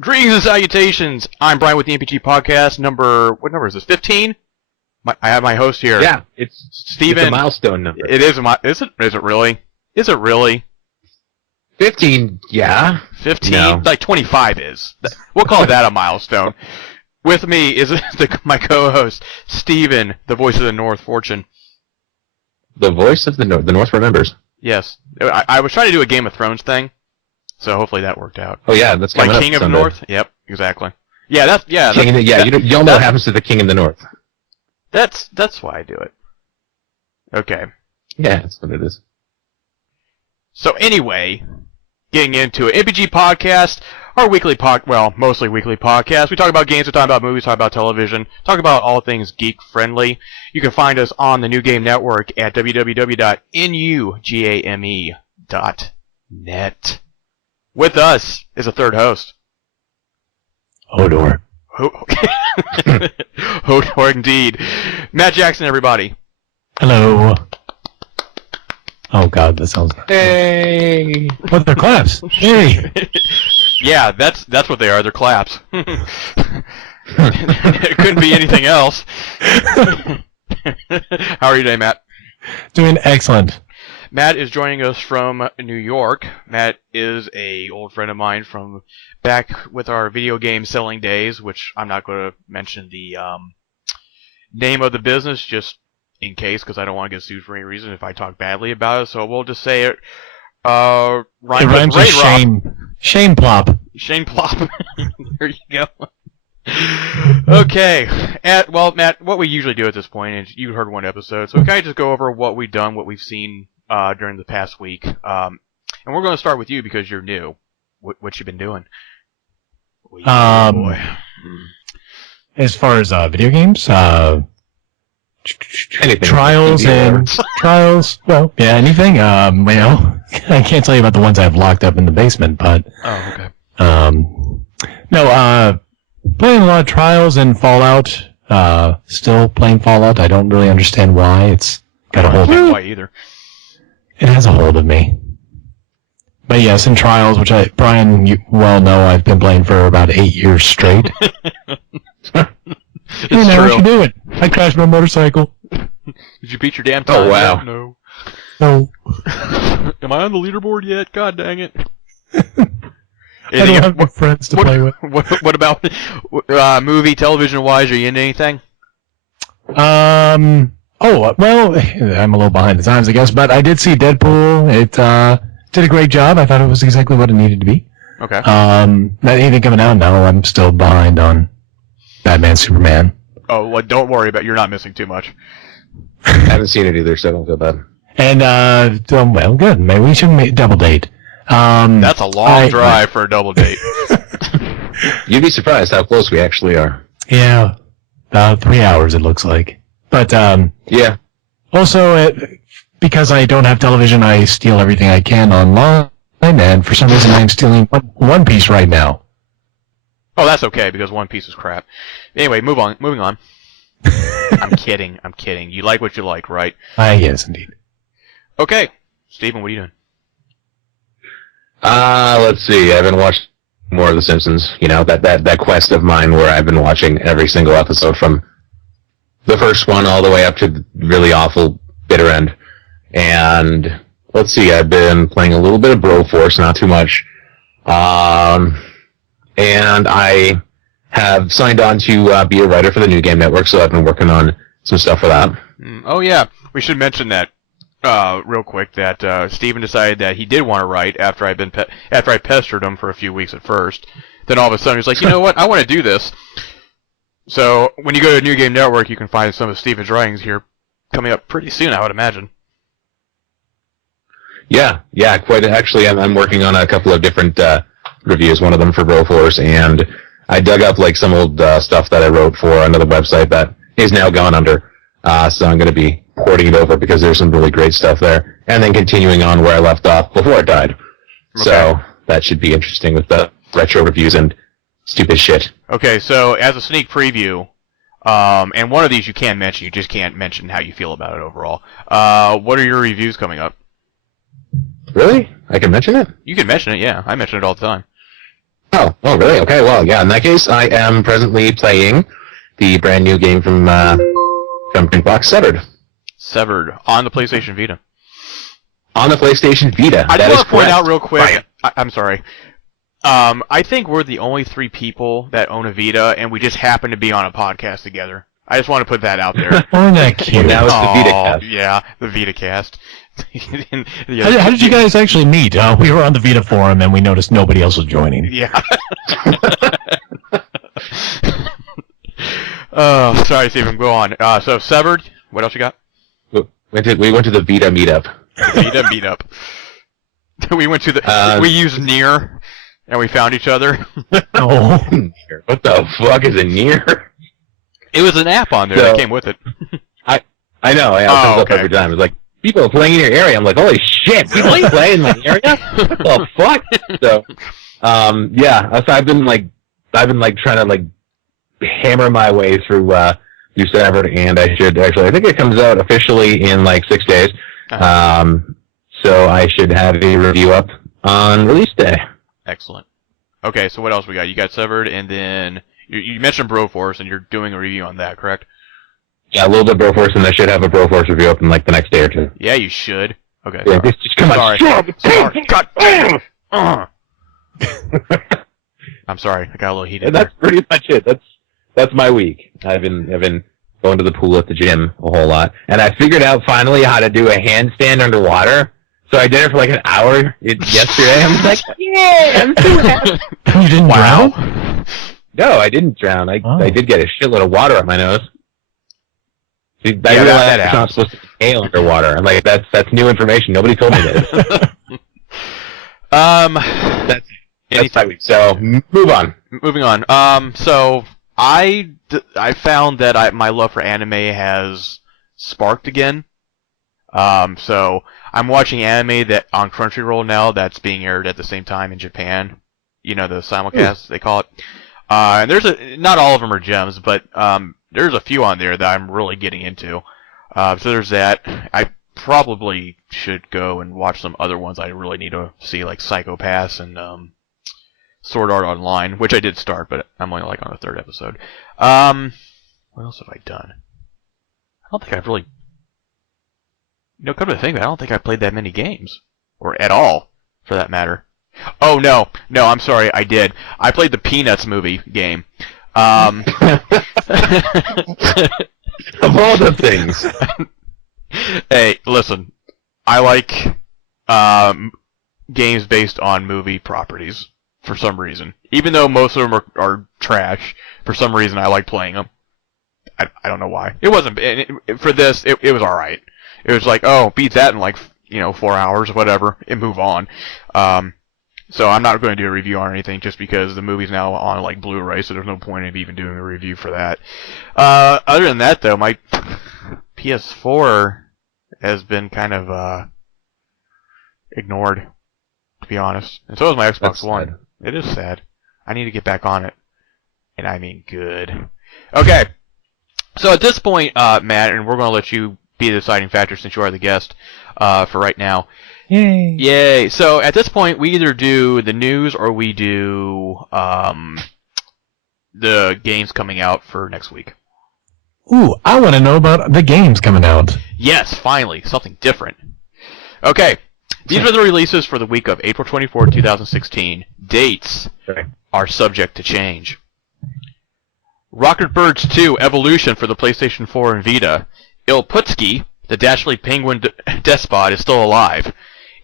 Greetings and salutations. I'm Bryan with the NPG podcast. What number is this? 15. I have my host here. Yeah, it's Steven. It's a milestone number. It is Is it really? Is it really? 15. Yeah. 15. No. Like 25 is. We'll call that a milestone. With me is my co-host Steven, the voice of the North Fortune. The voice of the North. The North remembers. Yes. I was trying to do a Game of Thrones thing, so hopefully that worked out. Oh yeah, that's coming like up King of the Sunday. North. Yep, exactly. Yeah, You all know what happens to the King in the North. That's why I do it. Okay. Yeah, that's what it is. So anyway, getting into it, NPG podcast, our weekly mostly weekly podcast. We talk about games, we talk about movies, talk about television, talk about all things geek friendly. You can find us on the New Game Network at www.nugame.net. With us is a third host. Hodor. Hodor indeed. Matt Jackson, everybody. Hello. Oh god, that sounds... Hey! What, they're claps? Hey! Yeah, that's what they are. They're claps. It couldn't be anything else. How are you today, Matt? Doing excellent. Matt is joining us from New York. Matt is a old friend of mine from back with our video game selling days, which I'm not going to mention the name of the business just in case, because I don't want to get sued for any reason if I talk badly about it. So we'll just say it. It rhymes with shame. Shame plop. Shane Plop. There you go. Okay. Matt, what we usually do at this point is you heard one episode, so we kind of just go over what we've done, what we've seen during the past week. And we're going to start with you because you're new. What you been doing? Boy. As far as video games, Anything. trials. Well, yeah, anything. Well, I can't tell you about the ones I've locked up in the basement, but Oh, okay. Playing a lot of Trials and Fallout. Still playing Fallout. I don't really understand why. It's got a hold of me. Why either? It has a hold of me. But yes, in Trials, which Bryan, you well know, I've been playing for about 8 years straight. It's Hey man, true. what you doing? I crashed my motorcycle. Did you beat your damn time? Oh, wow. yet? No. No. Am I on the leaderboard yet? God dang it. I don't have no friends to play with. What about movie, television-wise? Are you into anything? Oh, well, I'm a little behind the times, I guess, but I did see Deadpool. It did a great job. I thought it was exactly what it needed to be. Okay. Not anything coming out now. I'm still behind on Batman, Superman. Oh, well, don't worry about it. You're not missing too much. I haven't seen it either, so I don't feel bad. And, well, good. Maybe we should double date. That's a long drive for a double date. You'd be surprised how close we actually are. Yeah. About 3 hours, it looks like. But, Yeah. also, because I don't have television, I steal everything I can online, and for some reason I'm stealing One Piece right now. Oh, that's okay, because One Piece is crap. Anyway, moving on. I'm kidding. You like what you like, right? Yes, indeed. Okay. Steven, what are you doing? Let's see. I've been watching more of The Simpsons. You know, that quest of mine where I've been watching every single episode from the first one all the way up to the really awful bitter end. And let's see, I've been playing a little bit of Broforce, not too much. And I have signed on to be a writer for the New Game Network, so I've been working on some stuff for that. Oh, yeah. We should mention that real quick, that Steven decided that he did want to write after I pestered him for a few weeks at first. Then all of a sudden he's like, you know what, I want to do this. So when you go to New Game Network, you can find some of Steven's writings here coming up pretty soon, I would imagine. Yeah, quite. Actually, I'm working on a couple of different reviews, one of them for Broforce, and I dug up like some old stuff that I wrote for another website that is now gone under. So I'm going to be porting it over because there's some really great stuff there. And then continuing on where I left off before it died. Okay. So that should be interesting with the retro reviews and stupid shit. Okay, so as a sneak preview, and one of these you can mention, you just can't mention how you feel about it overall. What are your reviews coming up? Really? I can mention it? You can mention it, yeah. I mention it all the time. Oh, really? Okay, well, yeah, in that case, I am presently playing the brand new game from Drinkbox, Severed. Severed on the PlayStation Vita. On the PlayStation Vita. I That just is want to point correct. out real quick. Right. I'm sorry. I think we're the only 3 people that own a Vita, and we just happen to be on a podcast together. I just want to put that out there. Aren't that cute? Now it's the VitaCast. Yeah, the VitaCast. How did you guys actually meet? We were on the Vita forum and we noticed nobody else was joining. Yeah. Oh, sorry, Steven. Go on. So Severed. What else you got? We went to the Vita meetup. Vita meetup. We went to the. We used Near, and we found each other. Oh. What the fuck is a Near? It was an app on there that came with it. I know. Yeah, it comes up every time. It's like, people are playing in your area. I'm like, holy shit, people play in my area? What the fuck? So, yeah. So I've been trying to hammer my way through Severed, and I think it comes out officially in 6 days. Uh-huh. So I should have a review up on release day. Excellent. Okay, so what else we got? You got Severed, and then you mentioned Broforce, and you're doing a review on that, correct? Yeah, a little bit Broforce, and I should have a Broforce review up in the next day or two. Yeah, you should. Okay. Yeah, just come on. Sorry. God damn. I'm sorry. I got a little heated. And that's pretty much it. That's my week. I've been going to the pool at the gym a whole lot, and I figured out finally how to do a handstand underwater. So I did it for an hour yesterday. I'm like, yeah, I'm so happy. You didn't drown? No, I didn't drown. I did get a shitload of water up my nose. See, I realized I'm not supposed to inhale underwater. I'm like, that's new information. Nobody told me this. That's my week. So move on. Moving on. So I found that my love for anime has sparked again. So I'm watching anime that on Crunchyroll now that's being aired at the same time in Japan. You know, the simulcast, they call it. And not all of them are gems, but there's a few on there that I'm really getting into. So there's that. I probably should go and watch some other ones I really need to see, like Psycho Pass and Sword Art Online, which I did start, but I'm only on the 3rd episode. What else have I done? I don't think I've really... come to think of it, I don't think I played that many games. Or at all, for that matter. Oh, no, I'm sorry, I did. I played the Peanuts movie game. Of all the things. Hey, listen. I like games based on movie properties, for some reason. Even though most of them are trash, for some reason I like playing them. I don't know why. It wasn't... for this, it was alright. It was like, oh, beat that in 4 hours, whatever, and move on. So I'm not going to do a review on anything just because the movie's now on Blu-ray, so there's no point in even doing a review for that. Other than that, though, my PS4 has been kind of ignored, to be honest. And so is my Xbox That's One. sad. It is sad. I need to get back on it. And I mean good. Okay. So at this point, Matt, and we're going to let you be the deciding factor since you are the guest for right now. Yay. Yay. So at this point, we either do the news or we do the games coming out for next week. Ooh, I want to know about the games coming out. Yes, finally. Something different. Okay. These are the releases for the week of April 24, 2016. Dates are subject to change. Rocket Birds 2 Evolution for the PlayStation 4 and Vita. Ilputski, the dastardly penguin despot, is still alive,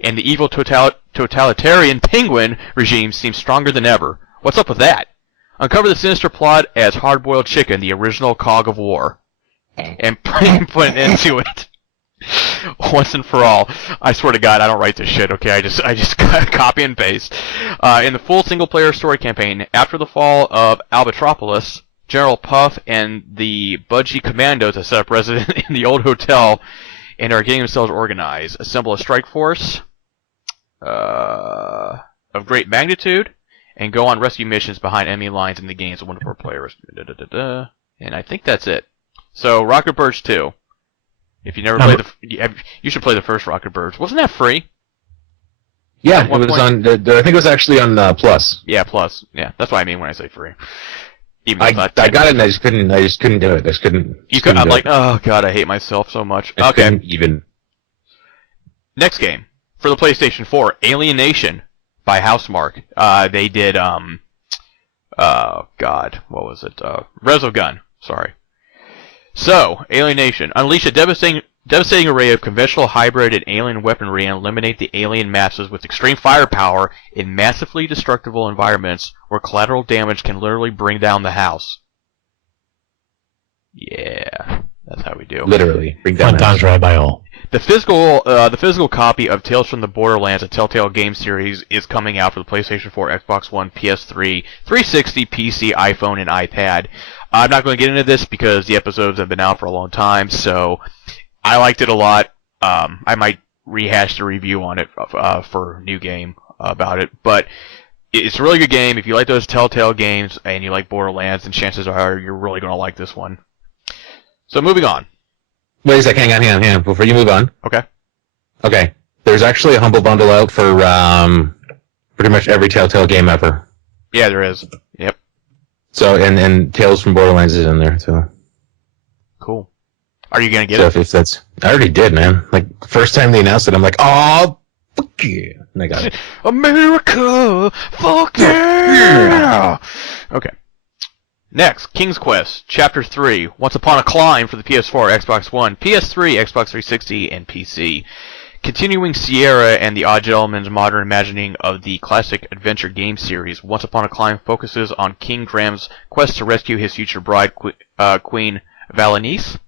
and the evil totalitarian penguin regime seems stronger than ever. What's up with that? Uncover the sinister plot as Hard-Boiled Chicken, the original cog of war, and put an end to it once and for all. I swear to God, I don't write this shit. Okay, I just copy and paste. In the full single-player story campaign, after the fall of Albatropolis, General Puff and the Budgie Commandos have set up residence in the old hotel and are getting themselves organized. Assemble a strike force of great magnitude and go on rescue missions behind enemy lines in the game's wonderful players. And I think that's it. So, Rocket Birds 2. If you never played you should play the first Rocket Birds. Wasn't that free? Yeah, it was on. I think it was actually on Plus. Yeah, Plus. Yeah, that's what I mean when I say free. Even I got it, and I just couldn't do it. I just couldn't. I'm like, oh god, I hate myself so much. I Okay. couldn't even. Next game for the PlayStation 4, Alienation by Housemarque. They did God, what was it? Resogun. Sorry. So, Alienation. Unleash a devastating array of conventional, hybrid, and alien weaponry and eliminate the alien masses with extreme firepower in massively destructible environments where collateral damage can literally bring down the house. Yeah, that's how we do. Literally. Bring down Fun times right by all. The physical copy of Tales from the Borderlands, a Telltale game series, is coming out for the PlayStation 4, Xbox One, PS3, 360, PC, iPhone, and iPad. I'm not going to get into this because the episodes have been out for a long time, so I liked it a lot. I might rehash the review on it for a new game about it, but it's a really good game. If you like those Telltale games and you like Borderlands, then chances are you're really going to like this one. So moving on. Wait a sec, hang on. Before you move on. Okay. There's actually a Humble Bundle out for pretty much every Telltale game ever. Yeah, there is. Yep. So, and Tales from Borderlands is in there, so. Cool. Are you going to get it? If that's... I already did, man. Like, first time they announced it, I'm like, oh, fuck yeah. And I got it. America! Fuck yeah! Okay. Next, King's Quest, Chapter 3, Once Upon a Climb for the PS4, Xbox One, PS3, Xbox 360, and PC. Continuing Sierra and the Odd Gentleman's modern imagining of the classic adventure game series, Once Upon a Climb focuses on King Graham's quest to rescue his future bride, Queen Valenice,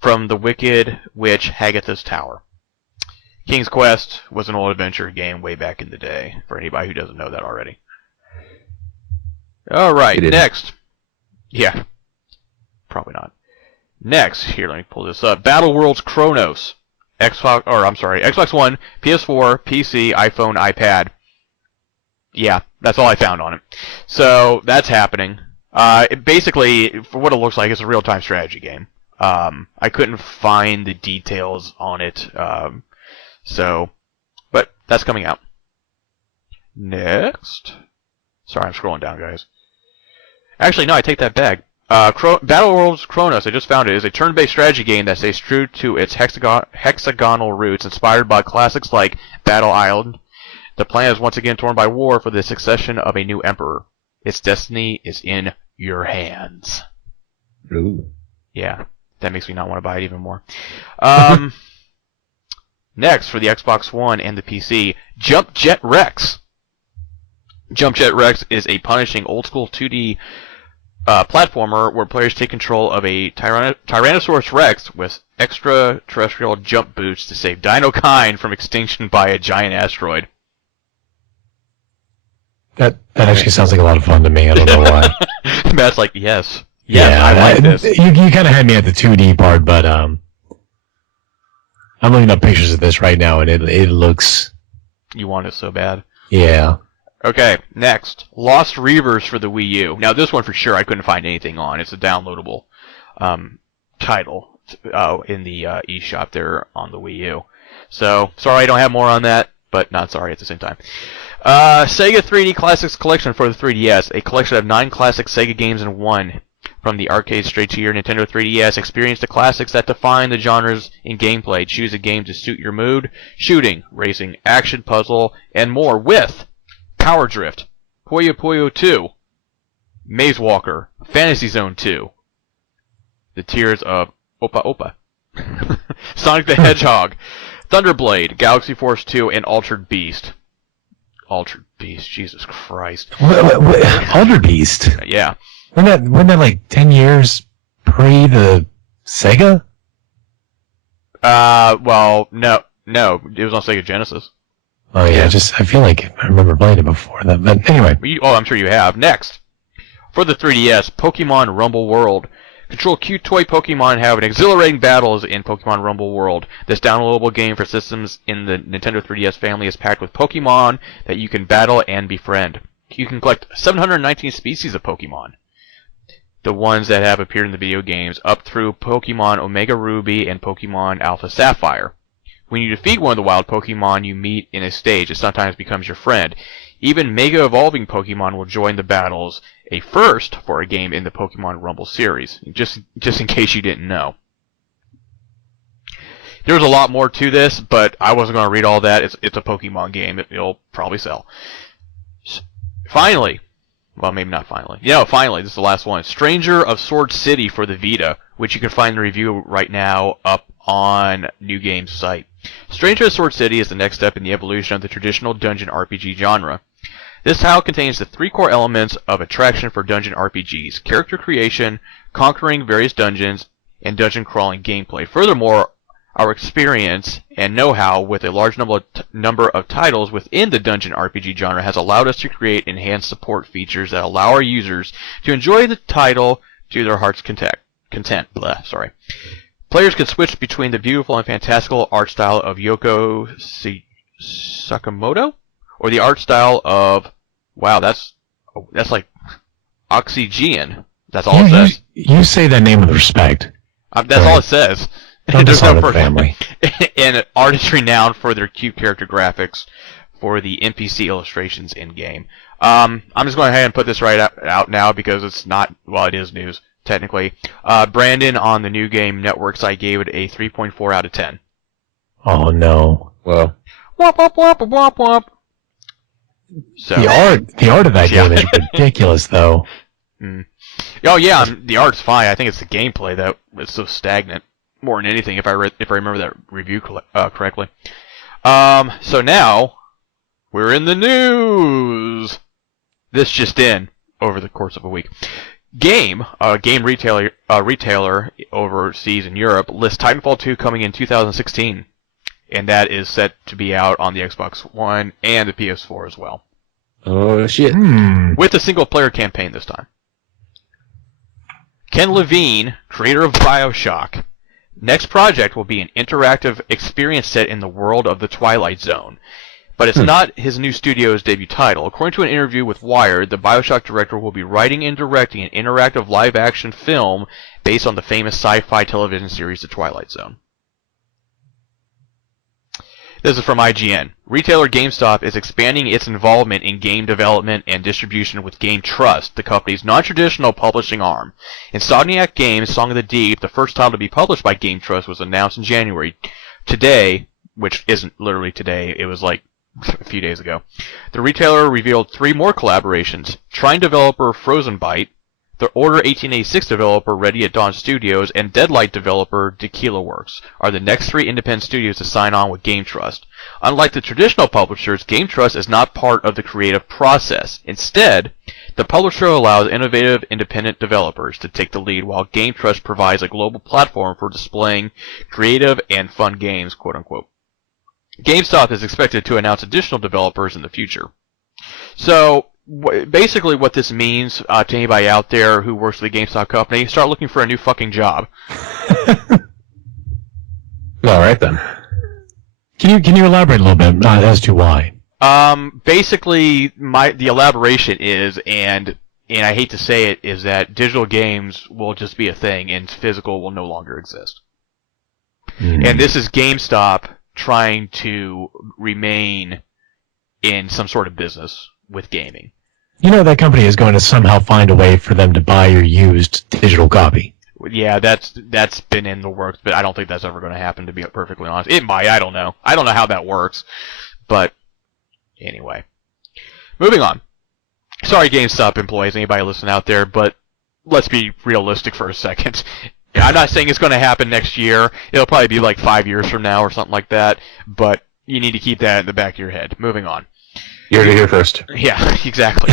from the wicked witch Hagatha's tower. King's Quest was an old adventure game way back in the day, for anybody who doesn't know that already. Alright, next. Yeah. Probably not. Next, here, let me pull this up. Battle Worlds Chronos. Xbox One, PS4, PC, iPhone, iPad. Yeah, that's all I found on it. So, that's happening. Basically, for what it looks like, it's a real-time strategy game. I couldn't find the details on it, but that's coming out. Next. Sorry, I'm scrolling down, guys. Actually, no, I take that back. Battle Worlds Chronos, I just found it, is a turn-based strategy game that stays true to its hexagonal roots, inspired by classics like Battle Island. The planet is once again torn by war for the succession of a new emperor. Its destiny is in your hands. Ooh. Yeah, that makes me not want to buy it even more. Next, for the Xbox One and the PC, Jump Jet Rex. Jump Jet Rex is a punishing old-school 2D platformer where players take control of a Tyrannosaurus Rex with extraterrestrial jump boots to save Dino Kind from extinction by a giant asteroid. That actually sounds like a lot of fun to me. I don't know why. Matt's like, yes, I like this. You kind of had me at the 2D part, but I'm looking up pictures of this right now, and it looks. You want it so bad. Yeah. Okay, next. Lost Reavers for the Wii U. Now, this one for sure I couldn't find anything on. It's a downloadable title in the eShop there on the Wii U. So, sorry I don't have more on that, but not sorry at the same time. Sega 3D Classics Collection for the 3DS. A collection of 9 classic Sega games in one. From the arcade straight to your Nintendo 3DS, experience the classics that define the genres in gameplay. Choose a game to suit your mood. Shooting, racing, action, puzzle, and more with Power Drift, Puyo Puyo 2, Maze Walker, Fantasy Zone 2, The Tears of Opa Opa, Sonic the Hedgehog, Thunderblade, Galaxy Force 2, and Altered Beast. Altered Beast, Jesus Christ. What? Altered Beast? Yeah. Wasn't that like 10 years pre the Sega? Well, no, it was on Sega Genesis. Oh yeah, I feel like I remember playing it before that, but anyway. I'm sure you have. Next, for the 3DS, Pokemon Rumble World. Control cute toy Pokemon and have an exhilarating battles in Pokemon Rumble World. This downloadable game for systems in the Nintendo 3DS family is packed with Pokemon that you can battle and befriend. You can collect 719 species of Pokemon. The ones that have appeared in the video games, up through Pokemon Omega Ruby and Pokemon Alpha Sapphire. When you defeat one of the wild Pokemon you meet in a stage, it sometimes becomes your friend. Even Mega Evolving Pokemon will join the battles, a first for a game in the Pokemon Rumble series, just in case you didn't know. There's a lot more to this, but I wasn't going to read all that. It's a Pokemon game. It'll probably sell. Finally, well, maybe not finally. Finally, this is the last one. Stranger of Sword City for the Vita, which you can find the review right now up on New Game's site. Stranger of Sword City is the next step in the evolution of the traditional dungeon RPG genre. This title contains the three core elements of attraction for dungeon RPGs: character creation, conquering various dungeons, and dungeon crawling gameplay. Furthermore, our experience and know-how with a large number of titles within the dungeon RPG genre has allowed us to create enhanced support features that allow our users to enjoy the title to their heart's content. Players can switch between the beautiful and fantastical art style of Yoko Sakamoto, or the art style of, wow, that's like Oxygen. That's all it says. You say that name with respect. That's all it says. Don't dishonor the family. And art is renowned for their cute character graphics for the NPC illustrations in-game. I'm just going ahead and put this right out now because it's not, well, it is news, technically. Brandon on the New Game Network site gave it a 3.4 out of 10. Oh, no. Well, Womp, womp, womp, womp, womp. So, the art of that game is ridiculous, though. Oh, yeah, the art's fine. I think it's the gameplay that is so stagnant. More than anything, if I remember that review correctly. So now we're in the news. This just in over the course of a week. A game retailer overseas in Europe, lists Titanfall 2 coming in 2016, and that is set to be out on the Xbox One and the PS4 as well. oh shit. With a single-player campaign this time. Ken Levine, creator of BioShock. Next project will be an interactive experience set in the world of the Twilight Zone. But it's not his new studio's debut title. According to an interview with Wired, the BioShock director will be writing and directing an interactive live-action film based on the famous sci-fi television series The Twilight Zone. This is from IGN. Retailer GameStop is expanding its involvement in game development and distribution with Game Trust, the company's non-traditional publishing arm. Insomniac Games' Song of the Deep, the first title to be published by Game Trust, was announced in January. Today, which isn't literally today, it was like a few days ago, the retailer revealed 3 more collaborations. Trine developer Frozen Byte, the Order 1886 developer Ready at Dawn Studios, and Deadlight developer Tequila Works are the next 3 independent studios to sign on with Game Trust. Unlike the traditional publishers, Game Trust is not part of the creative process. Instead, the publisher allows innovative independent developers to take the lead, while Game Trust provides a global platform for displaying creative and fun games, quote-unquote. GameStop is expected to announce additional developers in the future. So, basically what this means to anybody out there who works for the GameStop company, start looking for a new fucking job. Alright then. Can you elaborate a little bit as to why? Basically, the elaboration is, and I hate to say it, is that digital games will just be a thing and physical will no longer exist. And this is GameStop trying to remain in some sort of business with gaming. You know that company is going to somehow find a way for them to buy your used digital copy. Yeah, that's been in the works, but I don't think that's ever going to happen, to be perfectly honest. It might, I don't know. I don't know how that works. But, anyway. Moving on. Sorry, GameStop employees, anybody listening out there, but let's be realistic for a second. I'm not saying it's going to happen next year. It'll probably be like 5 years from now or something like that, but you need to keep that in the back of your head. Moving on. You heard it here first. Yeah, exactly.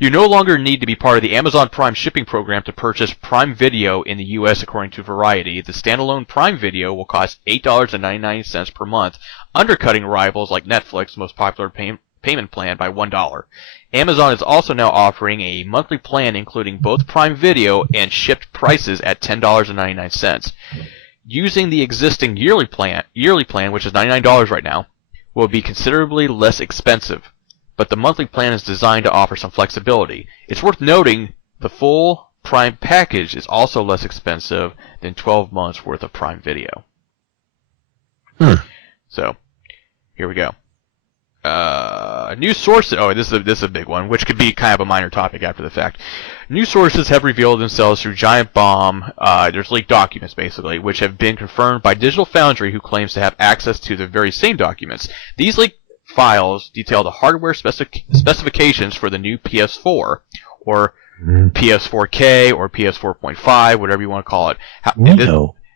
You no longer need to be part of the Amazon Prime shipping program to purchase Prime Video in the U.S., according to Variety. The standalone Prime Video will cost $8.99 per month, undercutting rivals like Netflix's most popular payment plan by $1. Amazon is also now offering a monthly plan including both Prime Video and shipped prices at $10.99. Using the existing yearly plan, which is $99 right now, will be considerably less expensive, but the monthly plan is designed to offer some flexibility. It's worth noting the full Prime package is also less expensive than 12 months worth of Prime Video. So, here we go. New sources. Oh, this is a big one, which could be kind of a minor topic after the fact. New sources have revealed themselves through Giant Bomb. There's leaked documents, basically, which have been confirmed by Digital Foundry, who claims to have access to the very same documents. These leaked files detail the hardware specifications for the new PS4, or PS4K, or PS4.5, whatever you want to call it.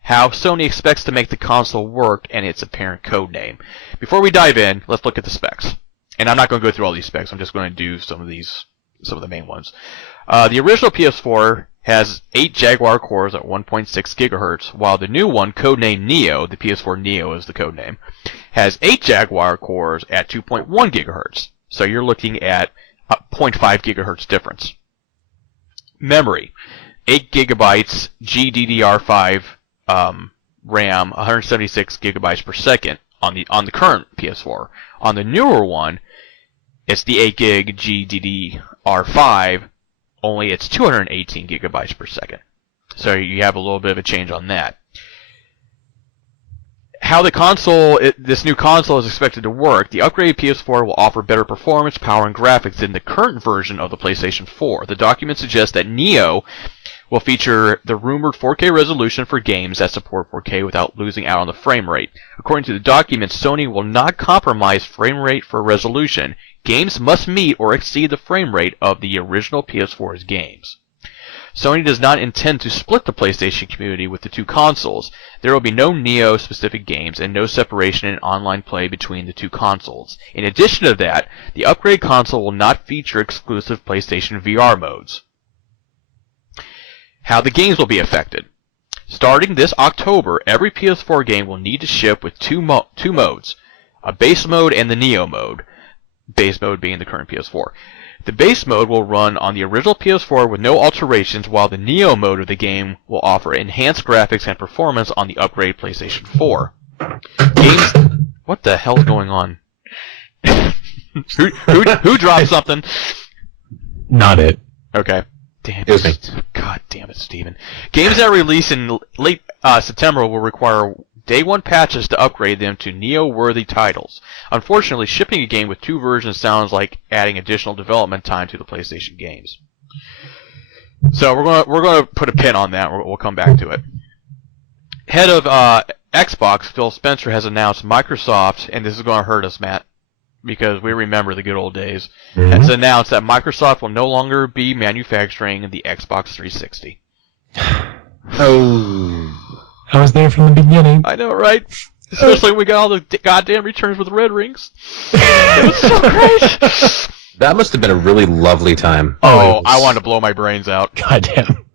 How Sony expects to make the console work, and its apparent code name. Before we dive in, let's look at the specs. And I'm not going to go through all these specs. I'm just going to do some of the main ones. The original PS4 has 8 Jaguar cores at 1.6 gigahertz, while the new one, codenamed Neo, the PS4 Neo is the codename, has 8 Jaguar cores at 2.1 gigahertz. So you're looking at a 0.5 gigahertz difference. Memory, 8 gigabytes GDDR5 RAM, 176 gigabytes per second on the current PS4. On the newer one, it's the 8 gig GDDR5, only it's 218 gigabytes per second. So you have a little bit of a change on that. How this new console is expected to work, the upgraded PS4 will offer better performance, power, and graphics than the current version of the PlayStation 4. The document suggests that Neo will feature the rumored 4K resolution for games that support 4K without losing out on the frame rate. According to the document, Sony will not compromise frame rate for resolution. Games must meet or exceed the frame rate of the original PS4's games. Sony does not intend to split the PlayStation community with the two consoles. There will be no Neo-specific games and no separation in online play between the two consoles. In addition to that, the upgraded console will not feature exclusive PlayStation VR modes. How the games will be affected. Starting this October, every PS4 game will need to ship with two modes, a base mode and the Neo mode, base mode being the current PS4. The base mode will run on the original PS4 with no alterations, while the Neo mode of the game will offer enhanced graphics and performance on the upgraded PlayStation 4. Games... What the hell's going on? who dropped something? Not it. Okay. Damn it. God damn it, Steven. Games that release in late September will require Day 1 patches to upgrade them to Neo-worthy titles. Unfortunately, shipping a game with two versions sounds like adding additional development time to the PlayStation games. So we're going to put a pin on that. We'll come back to it. Head of Xbox, Phil Spencer, has announced Microsoft, and this is going to hurt us, Matt, because we remember the good old days, has announced that Microsoft will no longer be manufacturing the Xbox 360. Oh. I was there from the beginning. I know, right? Especially when we got all the goddamn returns with red rings. It was so great! That must have been a really lovely time. Oh, I wanted to blow my brains out. Goddamn.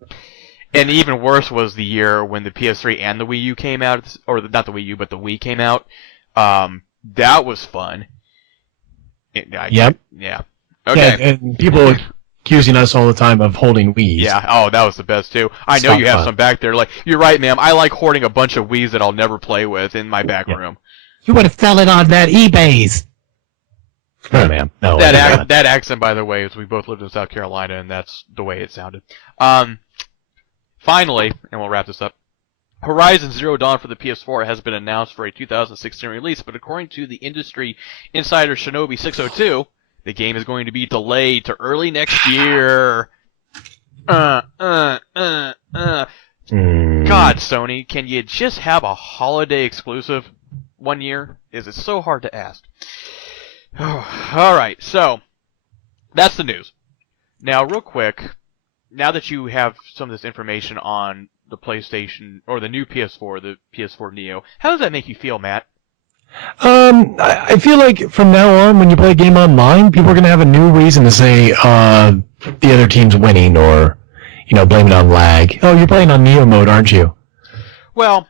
And even worse was the year when the PS3 and the Wii U came out, or not the Wii U, but the Wii came out. That was fun. Yep. Yeah. Okay. Yeah, and people accusing us all the time of holding Wii's. Yeah. Oh, that was the best too. I know you have some back there. Like, you're right, ma'am. I like hoarding a bunch of Wii's that I'll never play with in my back room. You would have sell it on that eBay's. No, ma'am. No. That accent, by the way, is we both lived in South Carolina, and that's the way it sounded. Finally, and we'll wrap this up. Horizon Zero Dawn for the PS4 has been announced for a 2016 release, but according to the industry insider Shinobi 602, the game is going to be delayed to early next year. God, Sony, can you just have a holiday exclusive 1 year? Is it so hard to ask? Alright, so, that's the news. Now, real quick, now that you have some of this information on the PlayStation, or the new PS4, the PS4 Neo, how does that make you feel, Matt? I feel like from now on, when you play a game online, people are going to have a new reason to say the other team's winning, or, blame it on lag. Oh, you're playing on Neo mode, aren't you? Well,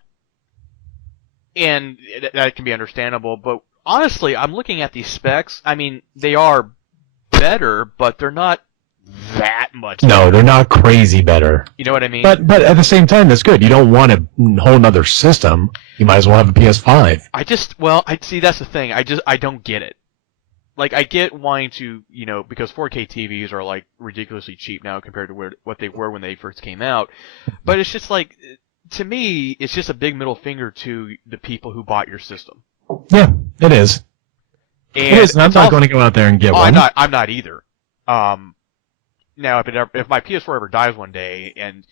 and that can be understandable, but honestly, I'm looking at these specs. I mean, they are better, but they're not that much better. No, they're not crazy better. You know what I mean? But at the same time, that's good. You don't want a whole nother system. You might as well have a PS5. I see, that's the thing. I don't get it. Like, I get wanting to, because 4K TVs are, like, ridiculously cheap now compared to what they were when they first came out. But it's just like, to me, it's just a big middle finger to the people who bought your system. Yeah, it is. And it is. And I'm not going to go out there and get one. I'm not either. Now, if my PS4 ever dies one day, and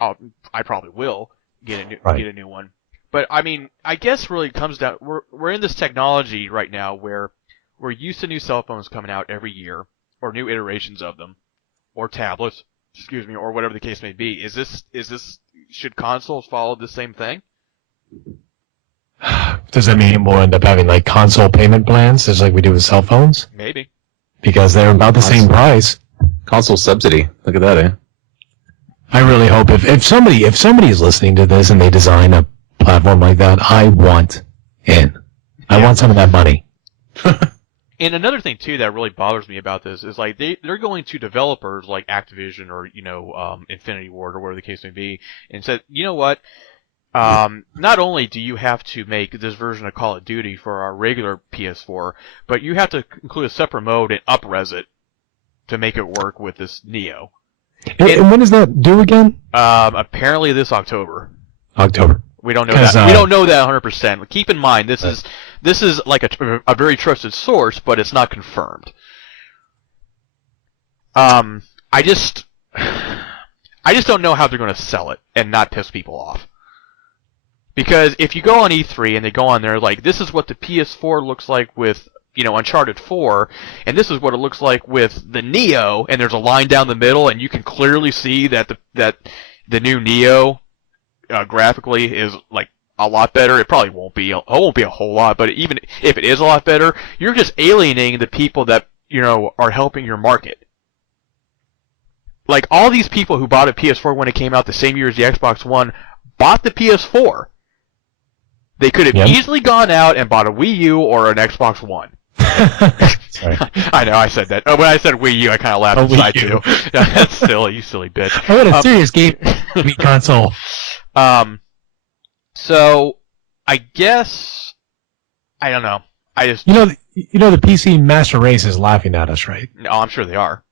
I probably will get a new one. But I mean, I guess really it comes down. We're in this technology right now where we're used to new cell phones coming out every year, or new iterations of them, or tablets, or whatever the case may be. Should consoles follow the same thing? Does that mean we'll end up having like console payment plans, just like we do with cell phones? Maybe. Because they're about the same price. Console subsidy. Look at that, eh? I really hope if somebody is listening to this and they design a platform like that, I want in. I want some of that money. And another thing too that really bothers me about this is like they're going to developers like Activision or Infinity Ward or whatever the case may be, and said, you know what? Not only do you have to make this version of Call of Duty for our regular PS4, but you have to include a separate mode and up-res it to make it work with this Neo. And when does that due again? Apparently this October. October. We don't know that. We don't know that 100%. Keep in mind, this is like a very trusted source, but it's not confirmed. I just don't know how they're going to sell it and not piss people off. Because if you go on E3 and they go on there like, this is what the PS4 looks like with, Uncharted 4, and this is what it looks like with the Neo, and there's a line down the middle, and you can clearly see that the new Neo graphically is like a lot better. It probably won't be a whole lot, but even if it is a lot better, you're just alienating the people that are helping your market. Like all these people who bought a PS4 when it came out the same year as the Xbox One bought the PS4. They could have easily gone out and bought a Wii U or an Xbox One. Sorry. I know, I said that. When I said Wii U, I kind of laughed inside too. That's silly, you silly bitch. I want a serious game console. So I guess I don't know. I just the PC master race is laughing at us, right? No, I'm sure they are.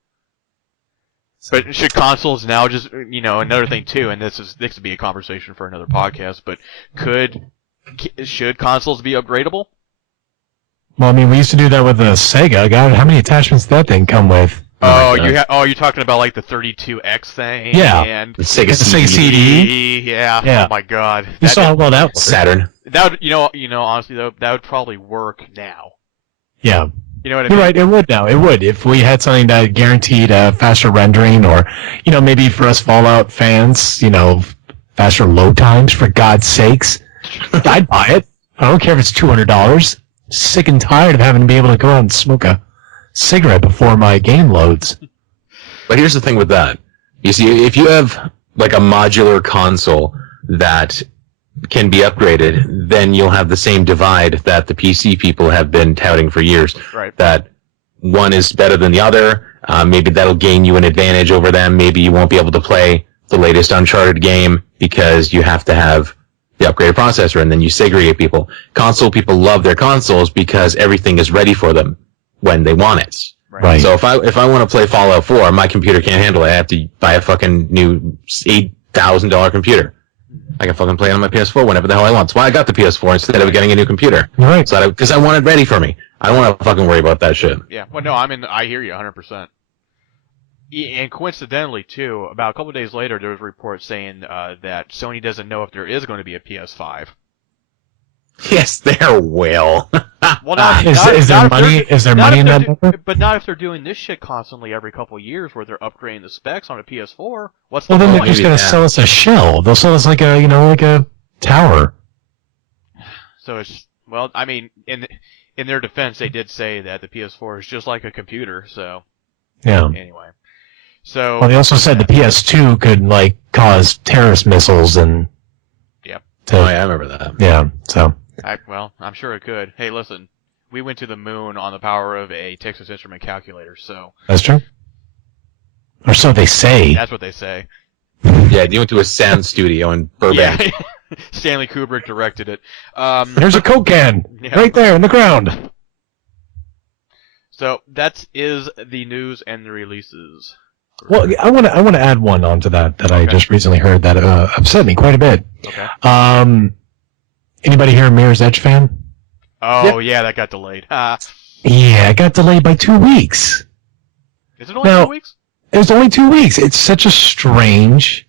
But should consoles now just another thing too, and this could be a conversation for another podcast, but should consoles be upgradable? Well, I mean, we used to do that with the Sega. God, how many attachments did that thing come with? You're talking about like the 32X thing? Yeah. And the Sega CD. Yeah. Oh my God. You saw how well that worked. Saturn. That would, honestly though, that would probably work now. Yeah. You know what I mean? You're right, it would now. It would. If we had something that guaranteed faster rendering or, maybe for us Fallout fans, faster load times, for God's sakes, I'd buy it. I don't care if it's $200. Sick and tired of having to be able to go out and smoke a cigarette before my game loads. But here's the thing with that. You see, if you have like a modular console that can be upgraded, then you'll have the same divide that the PC people have been touting for years. Right. That one is better than the other. Maybe that'll gain you an advantage over them. Maybe you won't be able to play the latest Uncharted game because you have to have the upgraded processor, and then you segregate people. Console people love their consoles because everything is ready for them when they want it. Right. So if I want to play Fallout 4, my computer can't handle it. I have to buy a fucking new $8,000 computer. I can fucking play it on my PS4 whenever the hell I want. That's why I got the PS4 instead of getting a new computer. Right. So because I want it ready for me. I don't want to fucking worry about that shit. Yeah. Well, no, I hear you 100%. And coincidentally, too, about a couple of days later, there was a report saying that Sony doesn't know if there is going to be a PS5. Yes, there will. Well, is there money in that number? But not if they're doing this shit constantly every couple of years, where they're upgrading the specs on a PS4. What's the Well, then point? they're just going to sell us a shell. They'll sell us like a tower. So it's I mean, in their defense, they did say that the PS4 is just like a computer. So yeah. Anyway. So well, they also said the PS2 could cause terrorist missiles and. Yep. Oh yeah, I remember that. Yeah. So. I'm sure it could. Hey, listen, we went to the moon on the power of a Texas Instrument calculator, so. That's true. Or so they say. That's what they say. Yeah, you went to a sound studio in Burbank. Yeah. Stanley Kubrick directed it. There's a Coke can right there in the ground. So that is the news and the releases. Well, I want to add one onto that I just recently heard that upset me quite a bit. Okay. Anybody here a Mirror's Edge fan? Oh, yeah, that got delayed. Yeah, it got delayed by 2 weeks. Is it only 2 weeks? It was only 2 weeks. It's such a strange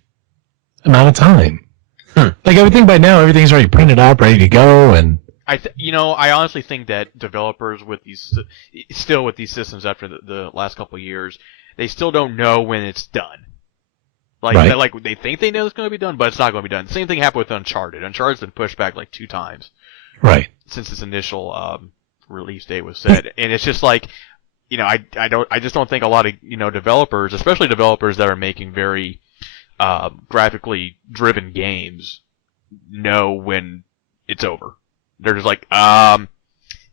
amount of time. Like, I would think by now everything's already printed up, ready to go, and... I honestly think that developers with these systems after the last couple of years, they still don't know when it's done. Like they think they know it's going to be done, but it's not going to be done. The same thing happened with Uncharted. Uncharted's been pushed back like 2 times. Right. Since its initial release date was set. And it's just like, I just don't think a lot of, developers, especially developers that are making very graphically driven games, know when it's over. They're just like,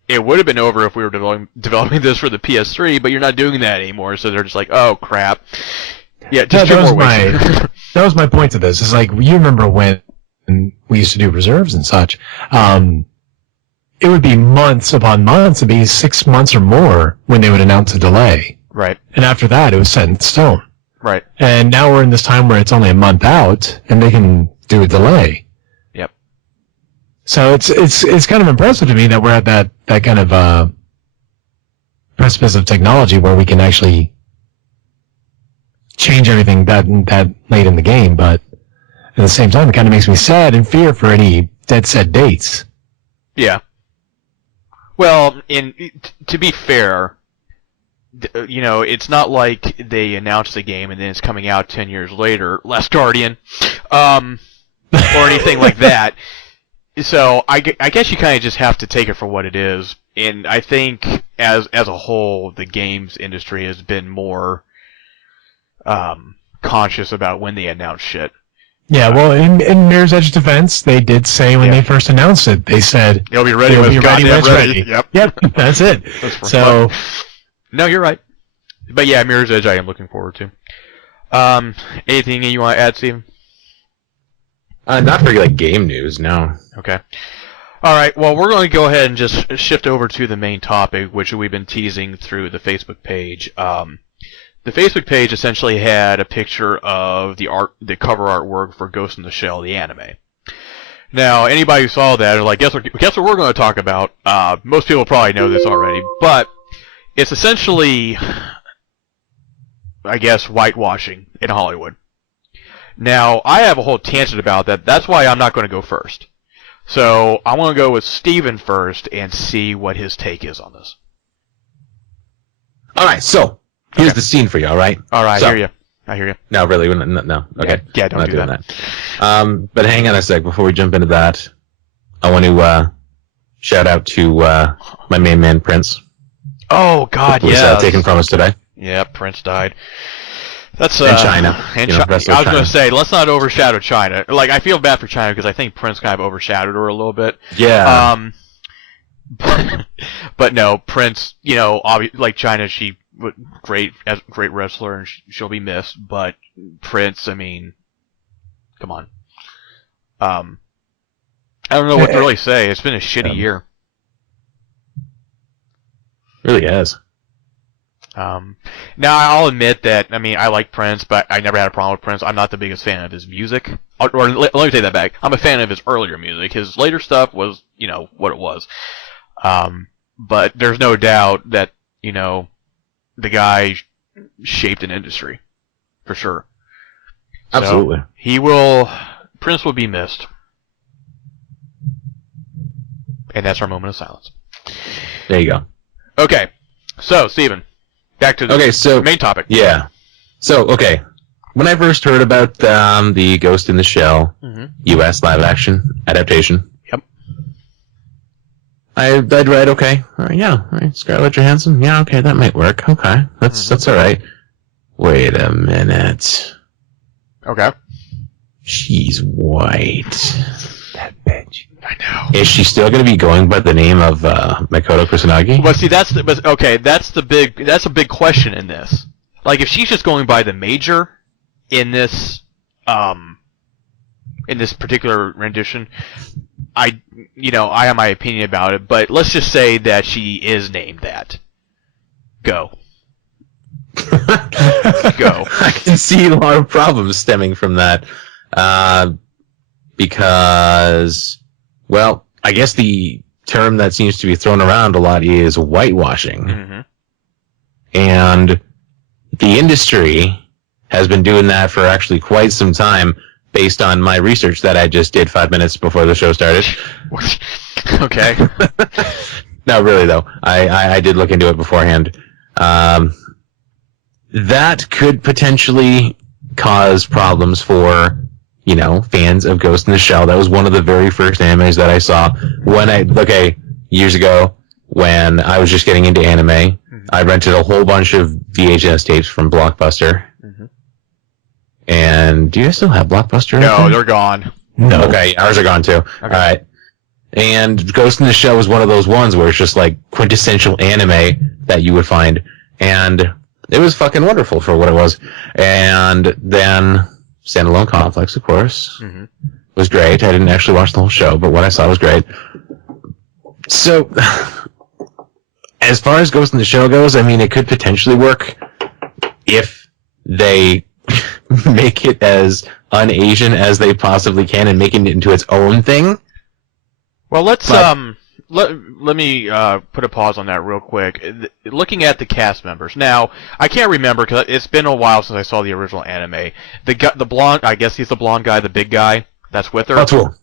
it would have been over if we were developing this for the PS3, but you're not doing that anymore. So they're just like, oh crap. Yeah, just that was my point to this. It's like, you remember when we used to do reserves and such. It would be months upon months. It'd be 6 months or more when they would announce a delay. Right. And after that, it was set in stone. Right. And now we're in this time where it's only a month out, and they can do a delay. Yep. So it's kind of impressive to me that we're at that kind of precipice of technology where we can actually change everything that late in the game. But at the same time, it kind of makes me sad and fear for any dead set dates. Yeah. Well, to be fair, it's not like they announced the game and then it's coming out 10 years later, Last Guardian, or anything like that. So I guess you kind of just have to take it for what it is. And I think as a whole, the games industry has been more conscious about when they announce shit. Yeah, well, in Mirror's Edge defense, they did say when they first announced it, they said it'll be ready when it's goddamn ready. Yep, that's it. So, no, you're right. But yeah, Mirror's Edge I am looking forward to. Anything you want to add, Steven? Not for game news, no. Okay. All right. Well, we're going to go ahead and just shift over to the main topic, which we've been teasing through the Facebook page. The Facebook page essentially had a picture of the cover artwork for Ghost in the Shell, the anime. Now, anybody who saw that are like, guess what we're going to talk about? Most people probably know this already, but it's essentially, I guess, whitewashing in Hollywood. Now, I have a whole tangent about that. That's why I'm not going to go first. So, I want to go with Steven first and see what his take is on this. All right, so here's the scene for you, all right? All right, so, I hear you. No, really, no. Okay. Yeah, don't do that. But hang on a sec. Before we jump into that, I want to shout out to my main man, Prince. Oh, God, who was taken from us today. Yeah, Prince died. That's in China. I was going to say, let's not overshadow China. Like, I feel bad for China because I think Prince kind of overshadowed her a little bit. Yeah. But no, Prince. Like China, she great wrestler and she'll be missed. But Prince, I mean, come on. I don't know what to really say. It's been a shitty year. Really has. Now I'll admit that, I mean, I like Prince, but I never had a problem with Prince. I'm not the biggest fan of his music. Or let me take that back. I'm a fan of his earlier music. His later stuff was, what it was. But there's no doubt that, the guy shaped an industry. For sure. Absolutely. So Prince will be missed. And that's our moment of silence. There you go. Okay. So, Steven. Back to the main topic. Yeah. So, okay. When I first heard about the Ghost in the Shell U.S. live-action adaptation, I'd read, okay, all right, Scarlett Johansson, yeah, okay, that might work, okay, that's all right. Wait a minute. Okay. She's white. That bitch. I know. Is she still going to be going by the name of Makoto Kusanagi? Well, see, that's a big question in this. Like, if she's just going by the Major in this particular rendition, I have my opinion about it, but let's just say that she is named that. Go. Go. I can see a lot of problems stemming from that. Because, well, I guess the term that seems to be thrown around a lot is whitewashing. Mm-hmm. And the industry has been doing that for actually quite some time, based on my research that I just did 5 minutes before the show started. Okay. No, really though, I did look into it beforehand. That could potentially cause problems for, fans of Ghost in the Shell. That was one of the very first animes that I saw years ago when I was just getting into anime. Mm-hmm. I rented a whole bunch of VHS tapes from Blockbuster. Mm-hmm. And do you guys still have Blockbuster? No, they're gone. No. Okay, ours are gone too. Okay. All right. And Ghost in the Shell was one of those ones where it's just like quintessential anime that you would find. And it was fucking wonderful for what it was. And then Standalone Complex, of course, was great. I didn't actually watch the whole show, but what I saw was great. So, as far as Ghost in the Shell goes, I mean, it could potentially work if they make it as un-Asian as they possibly can and making it into its own thing. Well, let me put a pause on that real quick. Looking at the cast members now, I can't remember because it's been a while since I saw the original anime. The blonde, I guess he's the blonde guy, the big guy that's with her. That's cool.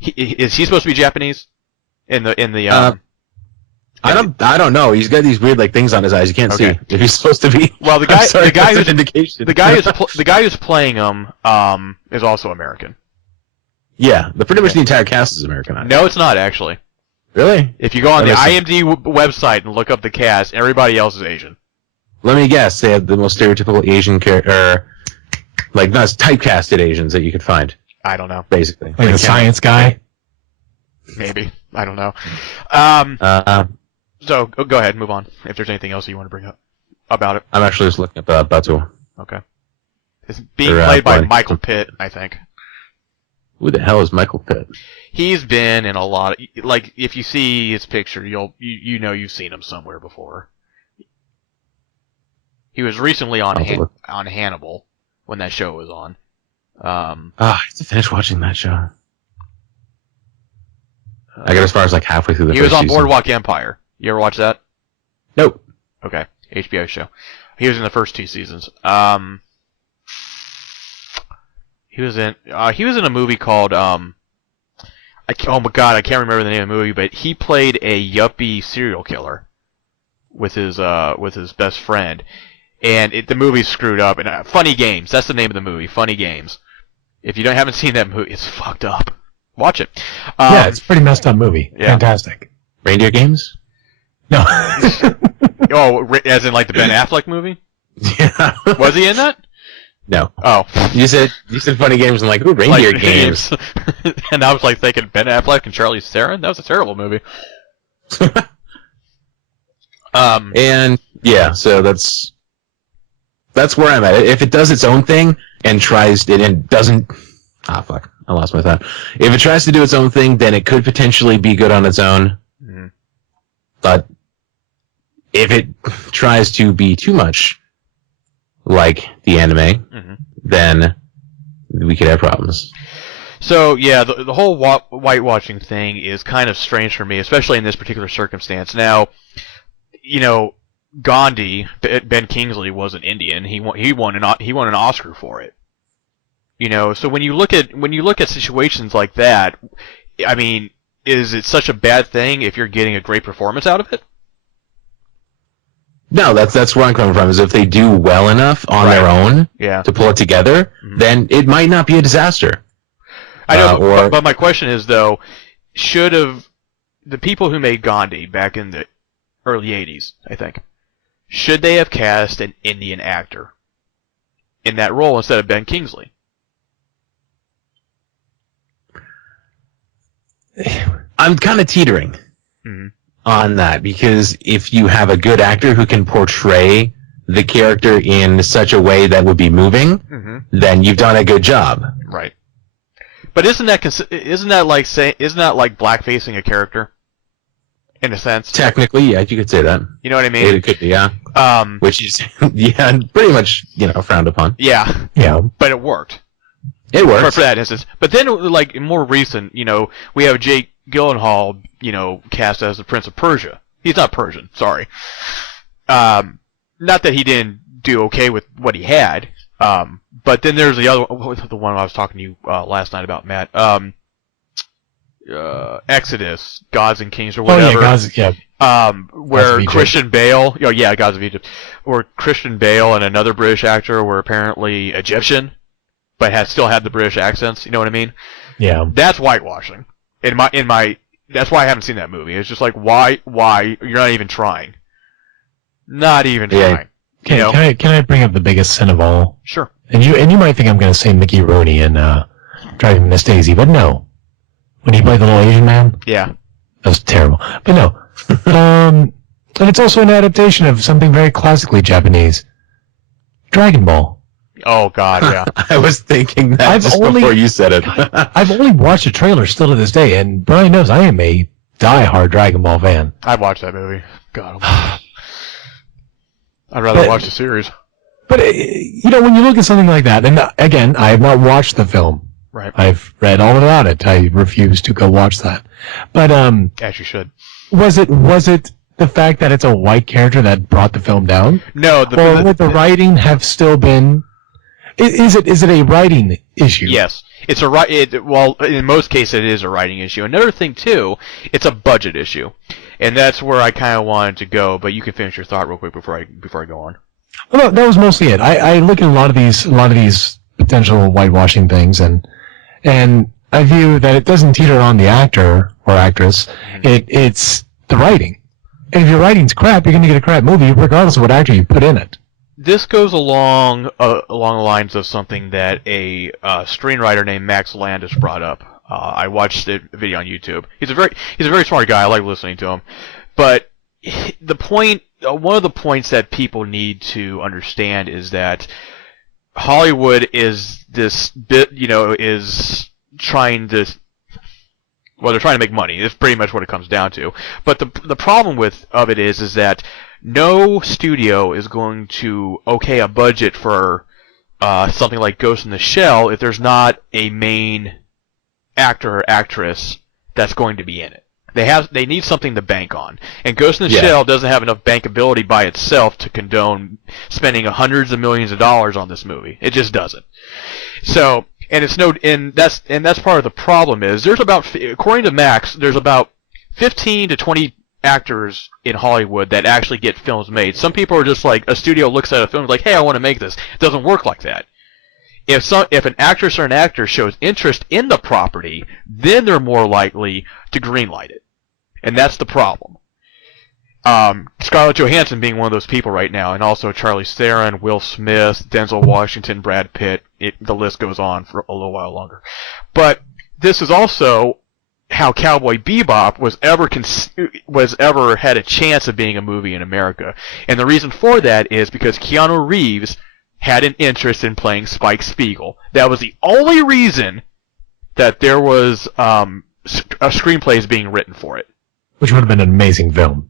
Is he supposed to be Japanese? I don't know. He's got these weird things on his eyes. You can't see if he's supposed to be. Well, the guy the guy who's playing him is also American. Yeah, but pretty much the entire cast is Americanized. No, it's not actually. Really? If you go on the IMDb website and look up the cast, everybody else is Asian. Let me guess. They have the most stereotypical Asian character, not typecasted Asians that you could find. I don't know. Basically, like a science guy. Maybe. I don't know. So go ahead, move on. If there's anything else you want to bring up about it. I'm actually just looking up Batu. Okay. It's being played by Michael Pitt, I think. Who the hell is Michael Pitt? He's been in a lot of, if you see his picture, you've seen him somewhere before. He was recently on Hannibal when that show was on. I have to finish watching that show. I got as far as halfway through the first season. He was on Boardwalk Empire. You ever watch that? Nope. Okay, HBO show. He was in the first 2 seasons. He was in a movie called oh my god, I can't remember the name of the movie, but he played a yuppie serial killer with his best friend, and the movie's screwed up. And Funny Games, that's the name of the movie, Funny Games. If you haven't seen that movie, it's fucked up. Watch it. Yeah, it's a pretty messed up movie. Yeah. Fantastic. Reindeer Games? No. Oh, as in the Ben Affleck movie? Yeah. Was he in that? No. Oh. You said Funny Games and ooh, Reindeer Games. And I was thinking Ben Affleck and Charlize Theron? That was a terrible movie. And yeah, so that's where I'm at. If it does its own thing and tries it and doesn't fuck, I lost my thought. If it tries to do its own thing, then it could potentially be good on its own. Mm-hmm. But if it tries to be too much like the anime, then we could have problems. So, yeah, the whole whitewashing thing is kind of strange for me, especially in this particular circumstance. Now, Gandhi, Ben Kingsley, was an Indian. He won an Oscar for it. So when you look at situations like that, I mean, is it such a bad thing if you're getting a great performance out of it? No, that's where I'm coming from. Is if they do well enough on their own to pull it together, then it might not be a disaster. I know, but my question is though, the people who made Gandhi back in the early '80s, I think, should they have cast an Indian actor in that role instead of Ben Kingsley? I'm kind of teetering on that, because if you have a good actor who can portray the character in such a way that would be moving, then you've done a good job. Right. But isn't that like blackfacing a character? in a sense. Technically, yeah, you could say that. You know what I mean? It could be, yeah. Which is, yeah, pretty much, frowned upon. Yeah. Yeah. But it worked. It works. For that instance. But then, like, more recent, we have Jake Gyllenhaal, cast as the Prince of Persia. He's not Persian, sorry. Not that he didn't do okay with what he had, but then there's the one I was talking to you last night about, Matt. Exodus, Gods and Kings, or whatever. Oh, yeah, Gods, yeah. Where Gods of Christian Bale, Gods of Egypt, where Christian Bale and another British actor were apparently Egyptian, but still had the British accents. You know what I mean? Yeah. That's whitewashing. That's why I haven't seen that movie. It's just like, why? You're not even trying. Not even trying. Can I bring up the biggest sin of all? Sure. And you might think I'm going to say Mickey Rooney in Driving Miss Daisy, but no. When he played the little Asian man? Yeah. That was terrible. But no. And it's also an adaptation of something very classically Japanese. Dragon Ball. Oh, God, yeah. I was thinking that before you said it. I've only watched a trailer still to this day, and Brian knows I am a die-hard Dragon Ball fan. I've watched that movie. God, I'd rather watch the series. But, when you look at something like that, and again, I have not watched the film. Right. I've read all about it. I refuse to go watch that. But, as you should. Was it the fact that it's a white character that brought the film down? No. Or would the writing have still been... Is it a writing issue? Yes. It's well, in most cases it is a writing issue. Another thing, too, it's a budget issue. And that's where I kind of wanted to go, but you can finish your thought real quick before I go on. Well, no, that was mostly it. I look at a lot of these potential whitewashing things, and I view that it doesn't teeter on the actor or actress. Mm-hmm. It's the writing. And if your writing's crap, you're going to get a crap movie, regardless of what actor you put in it. This goes along the lines of something that a screenwriter named Max Landis brought up. I watched the video on YouTube. He's a very smart guy. I like listening to him. But one of the points that people need to understand is that Hollywood is this bit, is trying to. Well, they're trying to make money. That's pretty much what it comes down to. But the problem of it is that no studio is going to okay a budget for something like Ghost in the Shell if there's not a main actor or actress that's going to be in it. They need something to bank on. And Ghost in the Shell doesn't have enough bankability by itself to condone spending hundreds of millions of dollars on this movie. It just doesn't. So, that's part of the problem is according to Max, there's about 15 to 20 actors in Hollywood that actually get films made. Some people are just like, a studio looks at a film and is like, hey, I want to make this. It doesn't work like that. If an actress or an actor shows interest in the property, then they're more likely to greenlight it. And that's the problem. Scarlett Johansson being one of those people right now, and also Charlize Theron, Will Smith, Denzel Washington, Brad Pitt. The list goes on for a little while longer. But this is also how Cowboy Bebop was ever had a chance of being a movie in America. And the reason for that is because Keanu Reeves had an interest in playing Spike Spiegel. That was the only reason that there was a screenplay is being written for it. Which would have been an amazing film.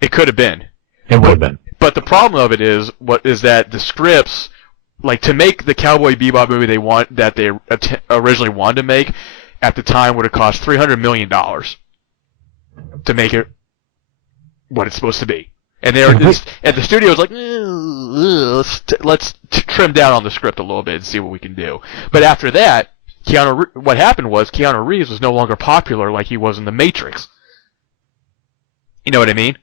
It could have been. It would have been. But the problem of it is that the scripts, like to make the Cowboy Bebop movie they originally wanted to make, at the time would have cost $300 million to make it what it's supposed to be. And the studio's like, let's trim down on the script a little bit and see what we can do. But after that, what happened was Keanu Reeves was no longer popular like he was in The Matrix. You know what I mean?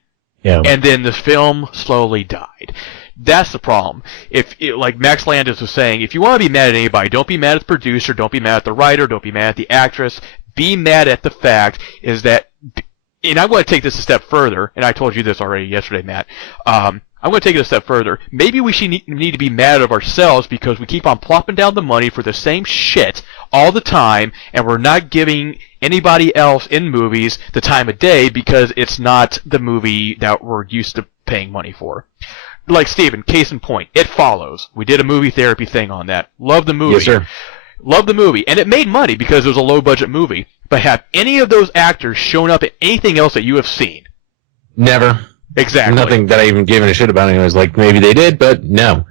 Yeah. And then the film slowly died. That's the problem. Like Max Landis was saying, if you want to be mad at anybody, don't be mad at the producer, don't be mad at the writer, don't be mad at the actress. Be mad at the fact is that, and I'm going to take this a step further, and I told you this already yesterday, Matt. I'm going to take it a step further. Maybe we should need to be mad at ourselves because we keep on plopping down the money for the same shit all the time, and we're not giving anybody else in movies the time of day because it's not the movie that we're used to paying money for. Like Steven, case in point, It Follows. We did a movie therapy thing on that. Love the movie. Yes, sir. Love the movie. And it made money because it was a low-budget movie. But have any of those actors shown up in anything else that you have seen? Never. Exactly. Nothing that I even gave a shit about. And I was like, maybe they did, but no.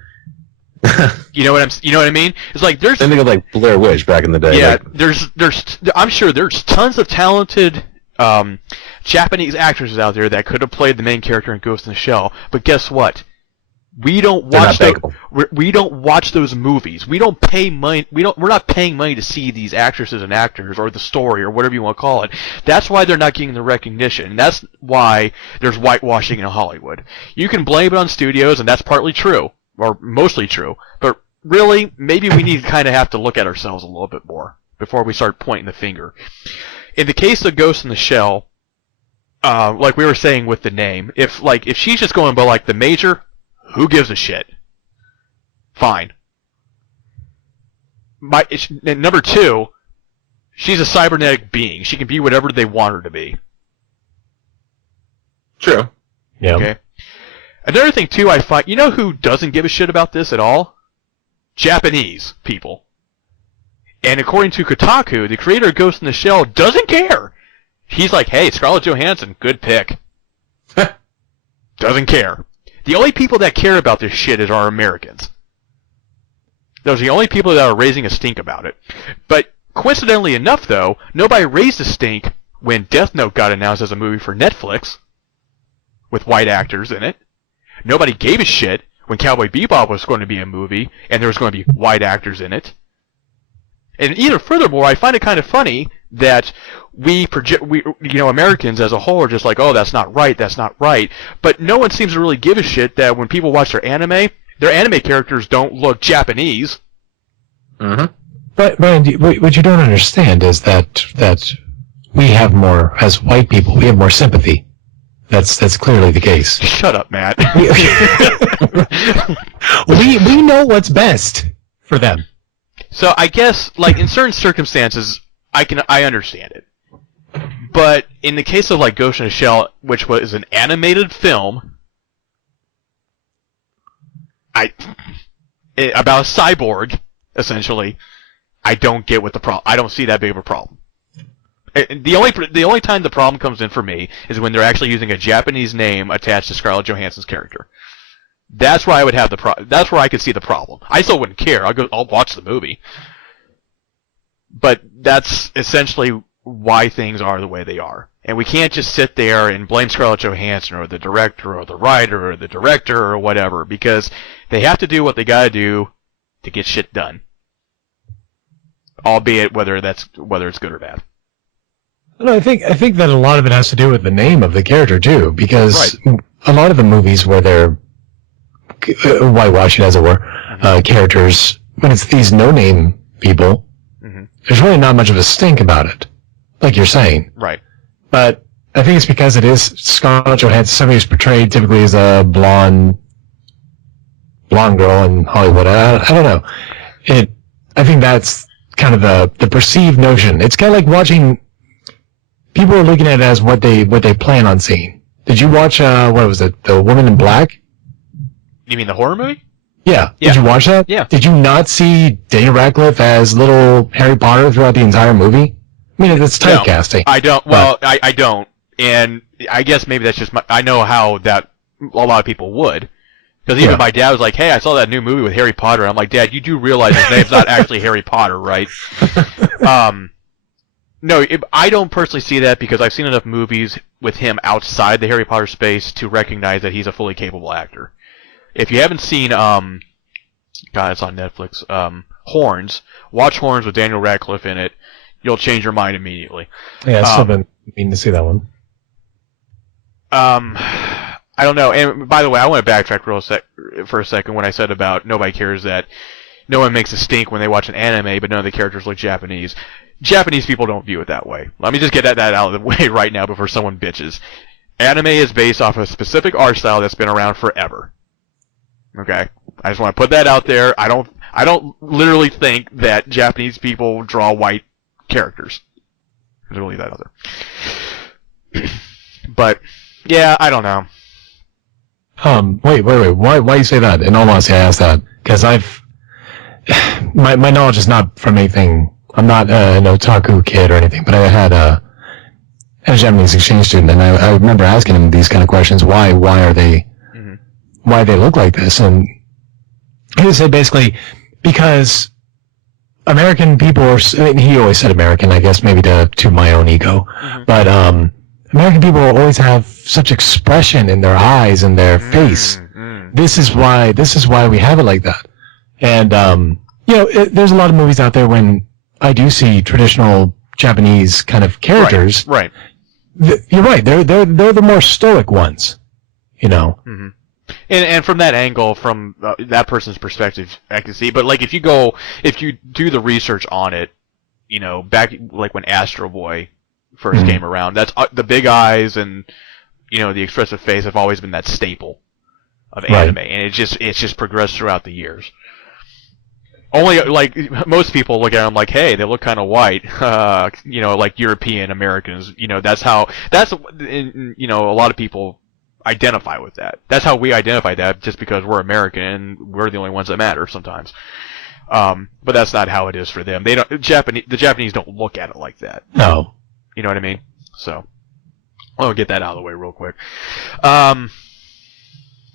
You know what I mean? It's like there's. I think of like Blair Witch back in the day. Yeah, like, I'm sure there's tons of talented Japanese actresses out there that could have played the main character in Ghost in the Shell. But guess what? We don't watch we don't watch those movies. We don't pay money. We're not paying money to see these actresses and actors or the story or whatever you want to call it. That's why they're not getting the recognition. And that's why there's whitewashing in Hollywood. You can blame it on studios, and that's partly true, or mostly true. But really, maybe we need to kind of have to look at ourselves a little bit more before we start pointing the finger. In the case of Ghost in the Shell, like we were saying with the name, if she's just going by like the major. Who gives a shit? Fine. Number two, she's a cybernetic being. She can be whatever they want her to be. True. Yeah. Okay. Another thing too, I find, you know who doesn't give a shit about this at all? Japanese people. And according to Kotaku, the creator of Ghost in the Shell doesn't care. He's like, hey, Scarlett Johansson, good pick. Doesn't care. The only people that care about this shit is our Americans. Those are the only people that are raising a stink about it. But coincidentally enough, though, nobody raised a stink when Death Note got announced as a movie for Netflix with white actors in it. Nobody gave a shit when Cowboy Bebop was going to be a movie and there was going to be white actors in it. And furthermore, I find it kind of funny that Americans as a whole are just like, oh, that's not right. But no one seems to really give a shit that when people watch their anime characters don't look Japanese. Mm-hmm. But Brian, what you don't understand is that we have more, as white people, we have more sympathy. That's clearly the case. Shut up, Matt. we know what's best for them. So I guess, like, in certain circumstances, I understand it. But in the case of, like, Ghost in the Shell, which was an animated film, about a cyborg, essentially, I don't get what the problem. I don't see that big of a problem. The only time the problem comes in for me is when they're actually using a Japanese name attached to Scarlett Johansson's character. That's where I would have that's where I could see the problem. I still wouldn't care. I'll watch the movie. But that's essentially why things are the way they are. And we can't just sit there and blame Scarlett Johansson or the director or the writer or the director or whatever, because they have to do what they gotta do to get shit done. Albeit whether it's good or bad. No, I think that a lot of it has to do with the name of the character too, because a lot of the movies where they're whitewashing, as it were, characters, when it's these no-name people, there's really not much of a stink about it, like you're saying. Right. But I think it's because it is Scarlett Johansson, somebody who's portrayed typically as a blonde girl in Hollywood. I don't know. I think that's kind of the perceived notion. It's kind of like watching. People are looking at it as what they plan on seeing. Did you watch what was it, The Woman in Black? You mean the horror movie? Yeah. Did you watch that? Yeah. Did you not see Daniel Radcliff as little Harry Potter throughout the entire movie? I mean, it's typecasting. No, I don't. Well, I don't, and I guess maybe that's just I know how that a lot of people would, because even my dad was like, "Hey, I saw that new movie with Harry Potter." And I'm like, "Dad, you do realize his name's not actually Harry Potter, right?" No, I don't personally see that because I've seen enough movies with him outside the Harry Potter space to recognize that he's a fully capable actor. If you haven't seen, God, it's on Netflix, Horns, watch Horns with Daniel Radcliffe in it. You'll change your mind immediately. Yeah, I've still been meaning to see that one. I don't know. And by the way, I want to backtrack for a second when I said about nobody cares that no one makes a stink when they watch an anime, but none of the characters look Japanese. Japanese people don't view it that way. Let me just get that out of the way right now before someone bitches. Anime is based off a specific art style that's been around forever. Okay? I just want to put that out there. I don't literally think that Japanese people draw white characters. I'm going to leave that out there. But, yeah, I don't know. Wait. Why you say that? In all honesty, I asked that because my knowledge is not from anything. I'm not an otaku kid or anything, but I had a Japanese exchange student, and I remember asking him these kind of questions. Why are they, why they look like this? And he would say basically because American people are. I mean, he always said American, I guess maybe to my own ego, but American people always have such expression in their eyes and their face. This is why we have it like that. And there's a lot of movies out there when I do see traditional Japanese kind of characters. Right. You're right. They're the more stoic ones. And from that angle, from that person's perspective, I can see. But like, if you do the research on it, back like when Astro Boy first came around, that's the big eyes and the expressive face have always been that staple of anime, and it's just progressed throughout the years. Only like most people look at them like, hey, they look kind of white, like European Americans. That's a lot of people identify with that. That's how we identify that, just because we're American and we're the only ones that matter sometimes. But that's not how it is for them. The Japanese don't look at it like that. No. You know what I mean? So I'll get that out of the way real quick.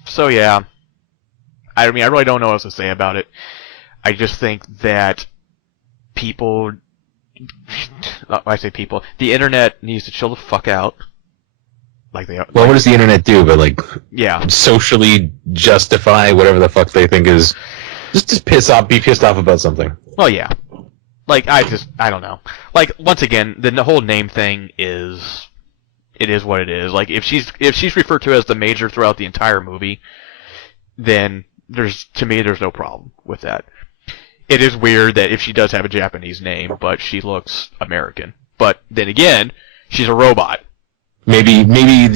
So yeah, I mean, I really don't know what else to say about it. I just think that people, I say people, the internet needs to chill the fuck out. Like they are. Well, what does the internet do? But yeah, socially justify whatever the fuck they think is just be pissed off about something. Well, yeah. Like I don't know. Like once again, the whole name thing is what it is. Like if she's referred to as the Major throughout the entire movie, then there's no problem with that. It is weird that if she does have a Japanese name, but she looks American. But then again, she's a robot. Maybe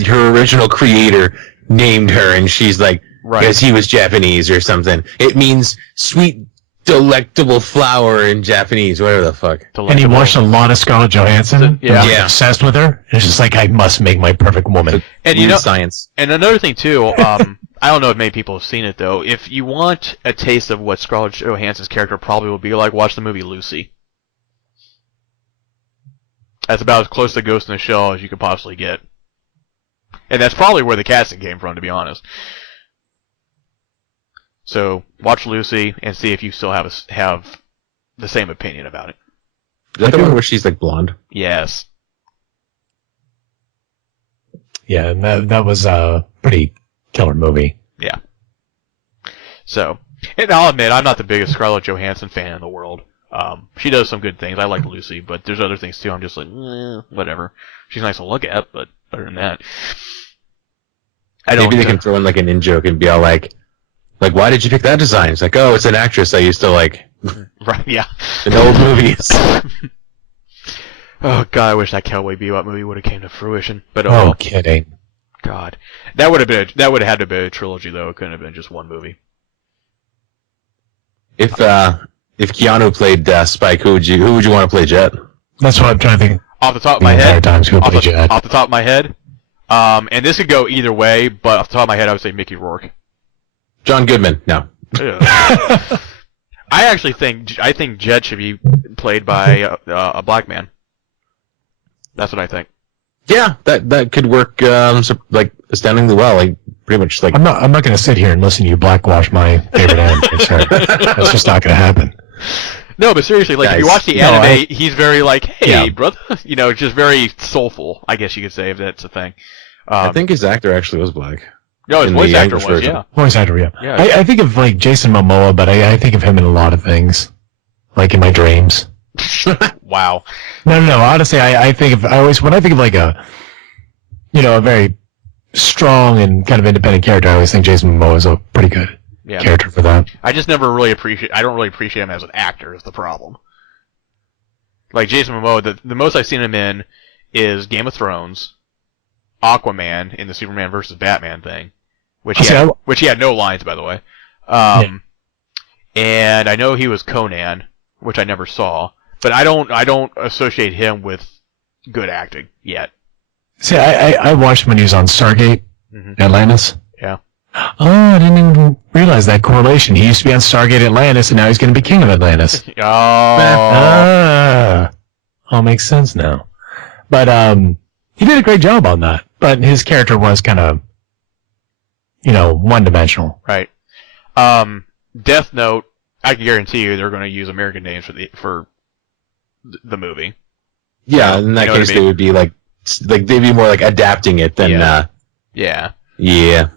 her original creator named her, and she's like, because he was Japanese or something. It means sweet, delectable flower in Japanese, whatever the fuck. And he watched a lot of Scarlett Johansson. Yeah. Obsessed with her. It's just like, I must make my perfect woman. And science. And another thing too, I don't know if many people have seen it though. If you want a taste of what Scarlett Johansson's character probably will be like, watch the movie Lucy. That's about as close to Ghost in the Shell as you could possibly get. And that's probably where the casting came from, to be honest. So, watch Lucy and see if you still have the same opinion about it. Is that the one where she's like blonde? Yes. Yeah, and that was a pretty killer movie. Yeah. So, and I'll admit, I'm not the biggest Scarlett Johansson fan in the world. She does some good things. I like Lucy, but there's other things too. I'm just like, whatever. She's nice to look at, but other than that, Maybe they can throw in like an in joke and be all like, why did you pick that design? It's like, oh, it's an actress I used to like. Right? Yeah. In old movies. Oh God, I wish that Cowboy Bebop movie would have came to fruition. But oh, kidding. God, that would have had to have been a trilogy though. It couldn't have been just one movie. If Keanu played Spike, who would you want to play Jet? That's what I'm trying to think. Off the top of my head. Off the top of my head. And this could go either way, but off the top of my head, I would say Mickey Rourke. John Goodman. No. I think Jet should be played by a black man. That's what I think. Yeah, that could work astoundingly well. Like pretty much like I'm not going to sit here and listen to you blackwash my favorite anime. Sorry. That's just not going to happen. No, but seriously, like, if you watch the anime, he's very like, hey, brother, just very soulful, I guess you could say, if that's a thing. I think his actor actually was black. No, his voice actor was, yeah. Voice actor, yeah. I think of, like, Jason Momoa, but I think of him in a lot of things. Like, in my dreams. Wow. No, honestly, when I think of, like, a very strong and kind of independent character, I always think Jason Momoa is a pretty good character for that. I just never really I don't really appreciate him as an actor is the problem. Like Jason Momoa, the most I've seen him in is Game of Thrones, Aquaman in the Superman versus Batman thing, which he had no lines, by the way. And I know he was Conan, which I never saw, but I don't associate him with good acting yet. See, I watched him when he was on Stargate, Atlantis. Yeah. Oh, I didn't even realize that correlation. He used to be on Stargate Atlantis, and now he's going to be King of Atlantis. Oh. All makes sense now. But, he did a great job on that, but his character was kind of, one-dimensional. Right. Death Note, I can guarantee you they're going to use American names for the movie. Yeah, in that case, they would be like they'd be more like adapting it than. Yeah. Yeah.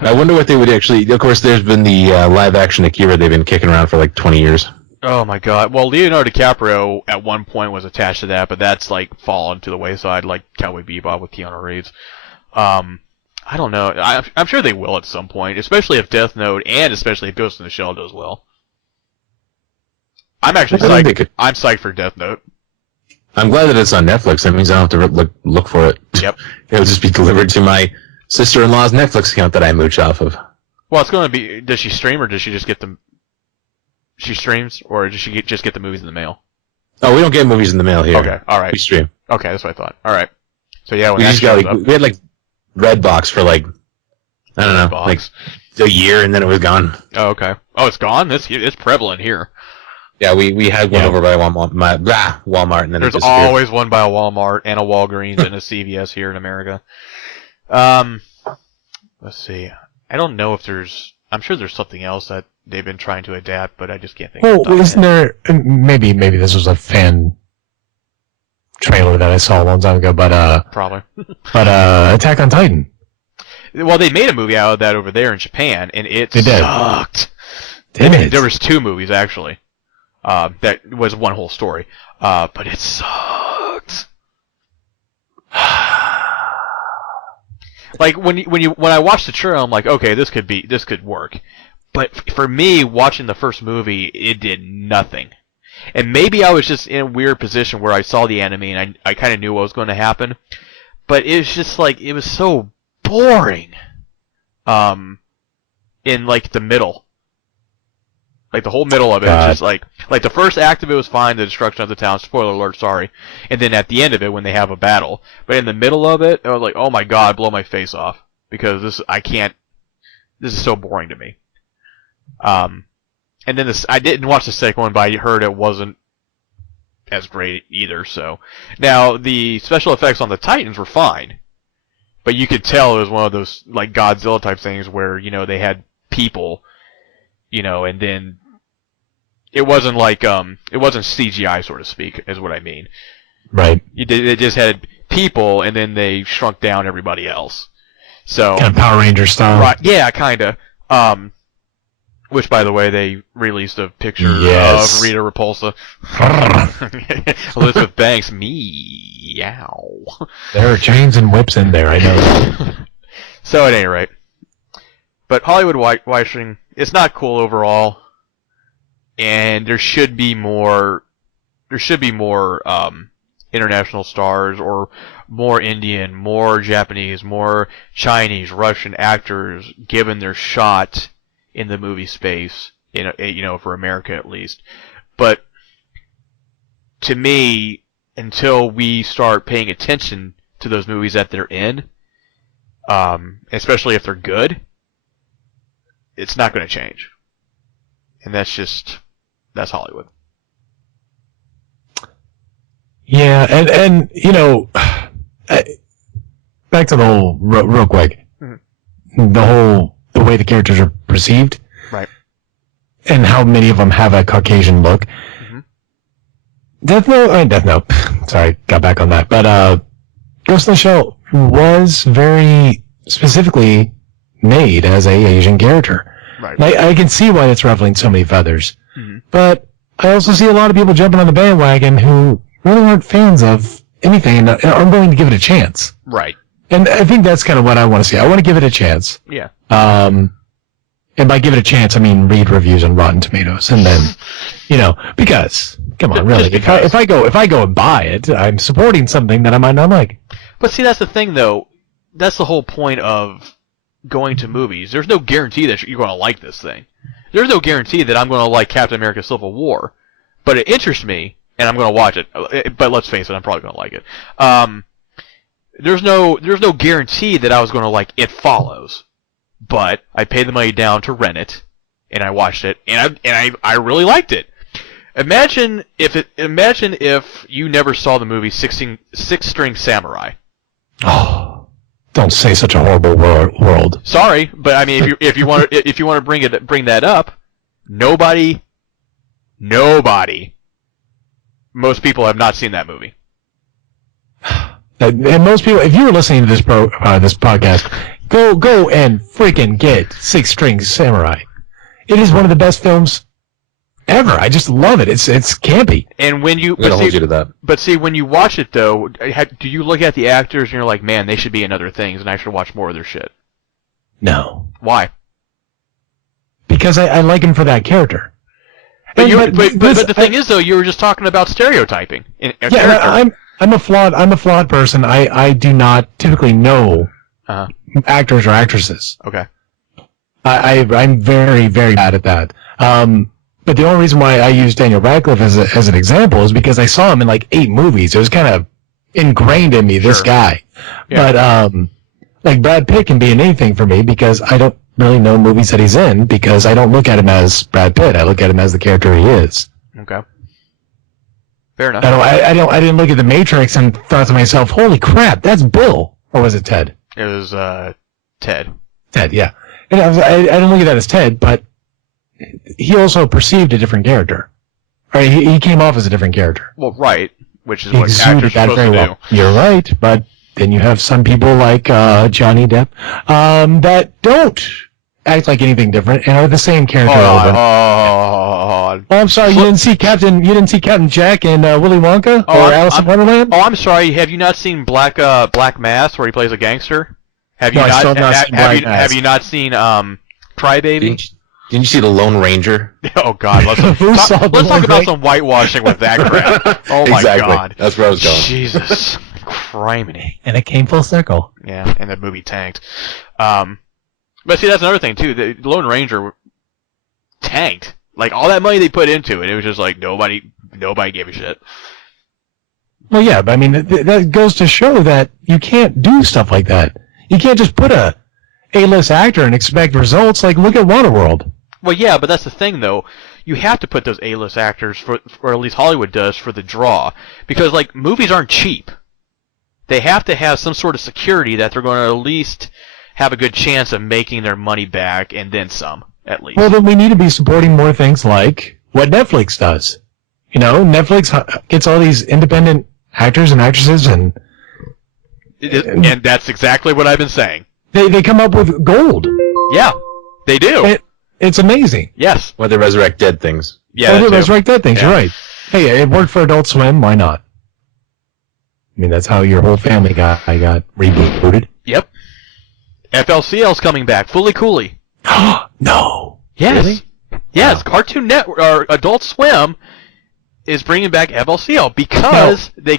I wonder what they would actually. Of course, there's been the live-action Akira they've been kicking around for like 20 years. Oh my god. Well, Leonardo DiCaprio at one point was attached to that, but that's like fallen to the wayside, like Cowboy Bebop with Keanu Reeves. I don't know. I'm sure they will at some point, especially if Death Note and especially if Ghost in the Shell does well. I'm actually psyched. I'm psyched for Death Note. I'm glad that it's on Netflix. That means I don't have to look for it. Yep. It'll just be delivered to my sister-in-law's Netflix account that I mooch off of. Well, it's going to be. Does she stream or does she just get them? She streams, or does she just get the movies in the mail? Oh, we don't get movies in the mail here. Okay, all right. We stream. Okay, that's what I thought. All right. So yeah, when we that just got up, we had like Redbox for like I don't know, like a year, and then it was gone. Oh, okay. Oh, it's gone. It's prevalent here. Yeah, we had one over by Walmart, and then there's always one by a Walmart and a Walgreens and a CVS here in America. Let's see. I don't know if there's. I'm sure there's something else that they've been trying to adapt, but I just can't think. Well, isn't there? Maybe this was a fan trailer that I saw a long time ago, but probably. But Attack on Titan. Well, they made a movie out of that over there in Japan, and it sucked. Did it? There was 2 movies actually. That was one whole story, but it sucked. Like when I watched the trailer, I'm like, okay, this could work. But for me, watching the first movie, it did nothing. And maybe I was just in a weird position where I saw the anime and I kind of knew what was going to happen. But it was just like, it was so boring. In like the middle. Like the whole middle of it, it's just like the first act of it was fine, the destruction of the town, spoiler alert, sorry. And then at the end of it when they have a battle. But in the middle of it, I was like, oh my god, blow my face off. Because this is so boring to me. And then I didn't watch the second one, but I heard it wasn't as great either, so. Now, the special effects on the Titans were fine. But you could tell it was one of those, like, Godzilla type things where, they had people, and then it wasn't like, it wasn't CGI, so to speak, is what I mean. Right. They just had people, and then they shrunk down everybody else. So. Kind of Power Ranger style. Right, yeah, kinda. Which, by the way, they released a picture of Rita Repulsa. Elizabeth Banks, meow. There are chains and whips in there, I know. So, at any rate. But Hollywood whitewashing, it's not cool overall. And there should be more international stars, or more Indian, more Japanese, more Chinese, Russian actors given their shot in the movie space, for America at least. But to me, until we start paying attention to those movies that they're in, especially if they're good, it's not going to change. And that's Hollywood. Yeah, and back to the whole, real quick, the way the characters are perceived, right, and how many of them have a Caucasian look. Mm-hmm. Death Note. Sorry, got back on that. But Ghost in the Shell was very specifically made as a Asian character. Right. I can see why it's ruffling so many feathers. Mm-hmm. But I also see a lot of people jumping on the bandwagon who really aren't fans of anything and aren't willing to give it a chance. Right. And I think that's kind of what I want to see. I want to give it a chance. Yeah. And by give it a chance, I mean read reviews on Rotten Tomatoes, and then, because come on, really, if I go and buy it, I'm supporting something that I might not like. But see, that's the thing, though. That's the whole point of going to movies. There's no guarantee that you're going to like this thing. There's no guarantee that I'm going to like Captain America: Civil War, but it interests me, and I'm going to watch it. But let's face it, I'm probably going to like it. There's no guarantee that I was going to like It Follows, but I paid the money down to rent it, and I watched it, and I really liked it. Imagine if you never saw the movie Six String Samurai. Oh, don't say such a horrible world. Sorry, but I mean, if you want to bring that up, nobody, most people have not seen that movie. And most people, if you were listening to this podcast, go and freaking get Six String Samurai. It is one of the best films ever. I just love it. It's campy. And when you, I'm gonna hold you to that. But see, when you watch it though, do you look at the actors and you're like, man, they should be in other things, and I should watch more of their shit? No. Why? Because I like him for that character. But the thing is though, you were just talking about stereotyping. I'm a flawed person. I do not typically know actors or actresses. Okay. I'm very, very bad at that. But the only reason why I use Daniel Radcliffe as an example is because I saw him in like 8 movies. It was kind of ingrained in me, this guy. Yeah. But like Brad Pitt can be in anything for me because I don't really know movies that he's in because I don't look at him as Brad Pitt. I look at him as the character he is. Okay. Fair enough. I didn't look at The Matrix and thought to myself, holy crap, that's Bill. Or was it Ted? It was Ted. Ted, yeah. And I didn't look at that as Ted, but he also perceived a different character. Right? He came off as a different character. Well, right, which is what actors are supposed to do. You're right, but then you have some people like Johnny Depp that don't act like anything different and are the same character over. Oh, I'm sorry, you didn't see Captain Jack in Willy Wonka or Alice in Wonderland? Oh, I'm sorry. Have you not seen Black Mass, where he plays a gangster? Have you not seen Crybaby? Didn't you see The Lone Ranger? Oh God, let's talk about some whitewashing with that crap. Oh my God, that's where I was going. Jesus, criminy. And it came full circle. Yeah, and the movie tanked. But see, that's another thing too. The Lone Ranger tanked. Like all that money they put into it, it was just like nobody gave a shit. Well, yeah, but I mean that goes to show that you can't do stuff like that. You can't just put a A-list actor and expect results. Like look at Waterworld. Well, yeah, but that's the thing though. You have to put those A-list actors or at least Hollywood does, for the draw, because like movies aren't cheap. They have to have some sort of security that they're going to at least have a good chance of making their money back and then some, at least. Well, then we need to be supporting more things like what Netflix does. You know, Netflix gets all these independent actors and actresses, and that's exactly what I've been saying. They come up with gold. Yeah, they do. It's amazing. Yes. Or they resurrect dead things. Yeah, they resurrect dead things. Yeah. You're right. Hey, it worked for Adult Swim. Why not? I mean, that's how your whole family got rebooted. Yep. FLCL's coming back, fully coolly. No. Yes. Really? Yes, wow. Cartoon Network or Adult Swim is bringing back FLCL because they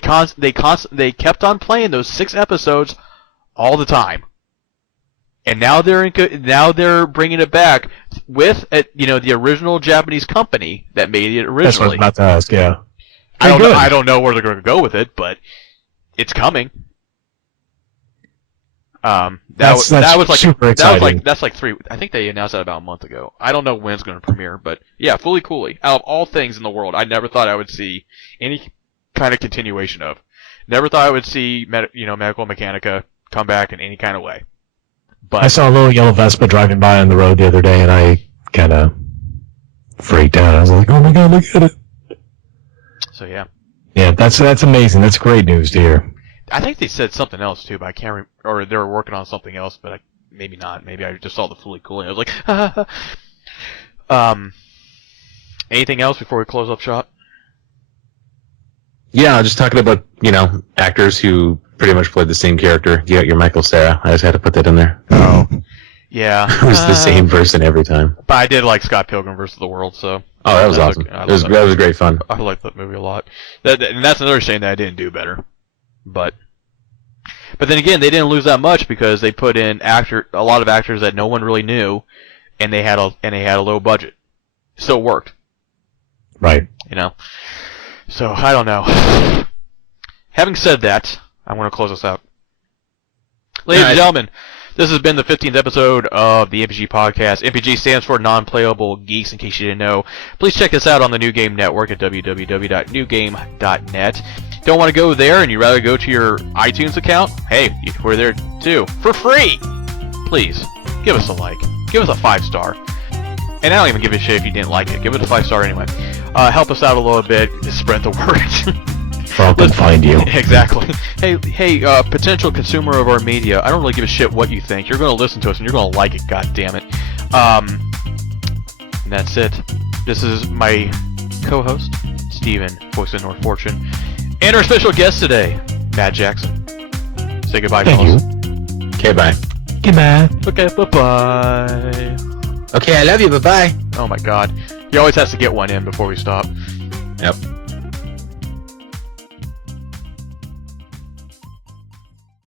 kept on playing those 6 episodes all the time, and now they're bringing it back with the original Japanese company that made it originally. That's what I was about to ask. Yeah. I don't know where they're going to go with it, but it's coming. That's super exciting. That's like 3. I think they announced that about a month ago. I don't know when it's going to premiere, but yeah, fully coolly. Out of all things in the world, I never thought I would see any kind of continuation of. Never thought I would see Medical Mechanica come back in any kind of way. But I saw a little yellow Vespa driving by on the road the other day, and I kind of freaked out. I was like, "Oh my God, look at it!" So yeah. Yeah, that's amazing. That's great news to hear. I think they said something else too, but I can't remember. Or they were working on something else, but maybe not. Maybe I just saw the fully cool. I was like, anything else before we close up shop? Yeah, just talking about actors who pretty much played the same character. You got your Michael Cera. I just had to put that in there. Oh, yeah. It was the same person every time. But I did like Scott Pilgrim vs. the World, so. Oh, that was awesome. That was great fun. I liked that movie a lot. And that's another shame that I didn't do better. But then again, they didn't lose that much because they put in a lot of actors that no one really knew, and they had a low budget. Still worked. Right. So I don't know. Having said that, I'm going to close this out. Ladies and gentlemen, this has been the 15th episode of the NPG podcast. NPG stands for Non-Playable Geeks, in case you didn't know. Please check us out on the New Game Network at www.newgame.net. don't want to go there and you'd rather go to your iTunes account, hey, we're there too. For free! Please, give us a like. Give us a 5-star. And I don't even give a shit if you didn't like it. Give it a 5-star anyway. Help us out a little bit. Spread the word. Well, can find you. Exactly. Hey, potential consumer of our media, I don't really give a shit what you think. You're going to listen to us and you're going to like it, goddammit. And that's it. This is my co-host, Steven, voice of North Fortune, and our special guest today, Matt Jackson. Say goodbye, Thank fellas. you. Okay, bye. Goodbye. Okay, bye-bye. Okay, I love you. Bye-bye. Oh my god. He always has to get one in before we stop. Yep.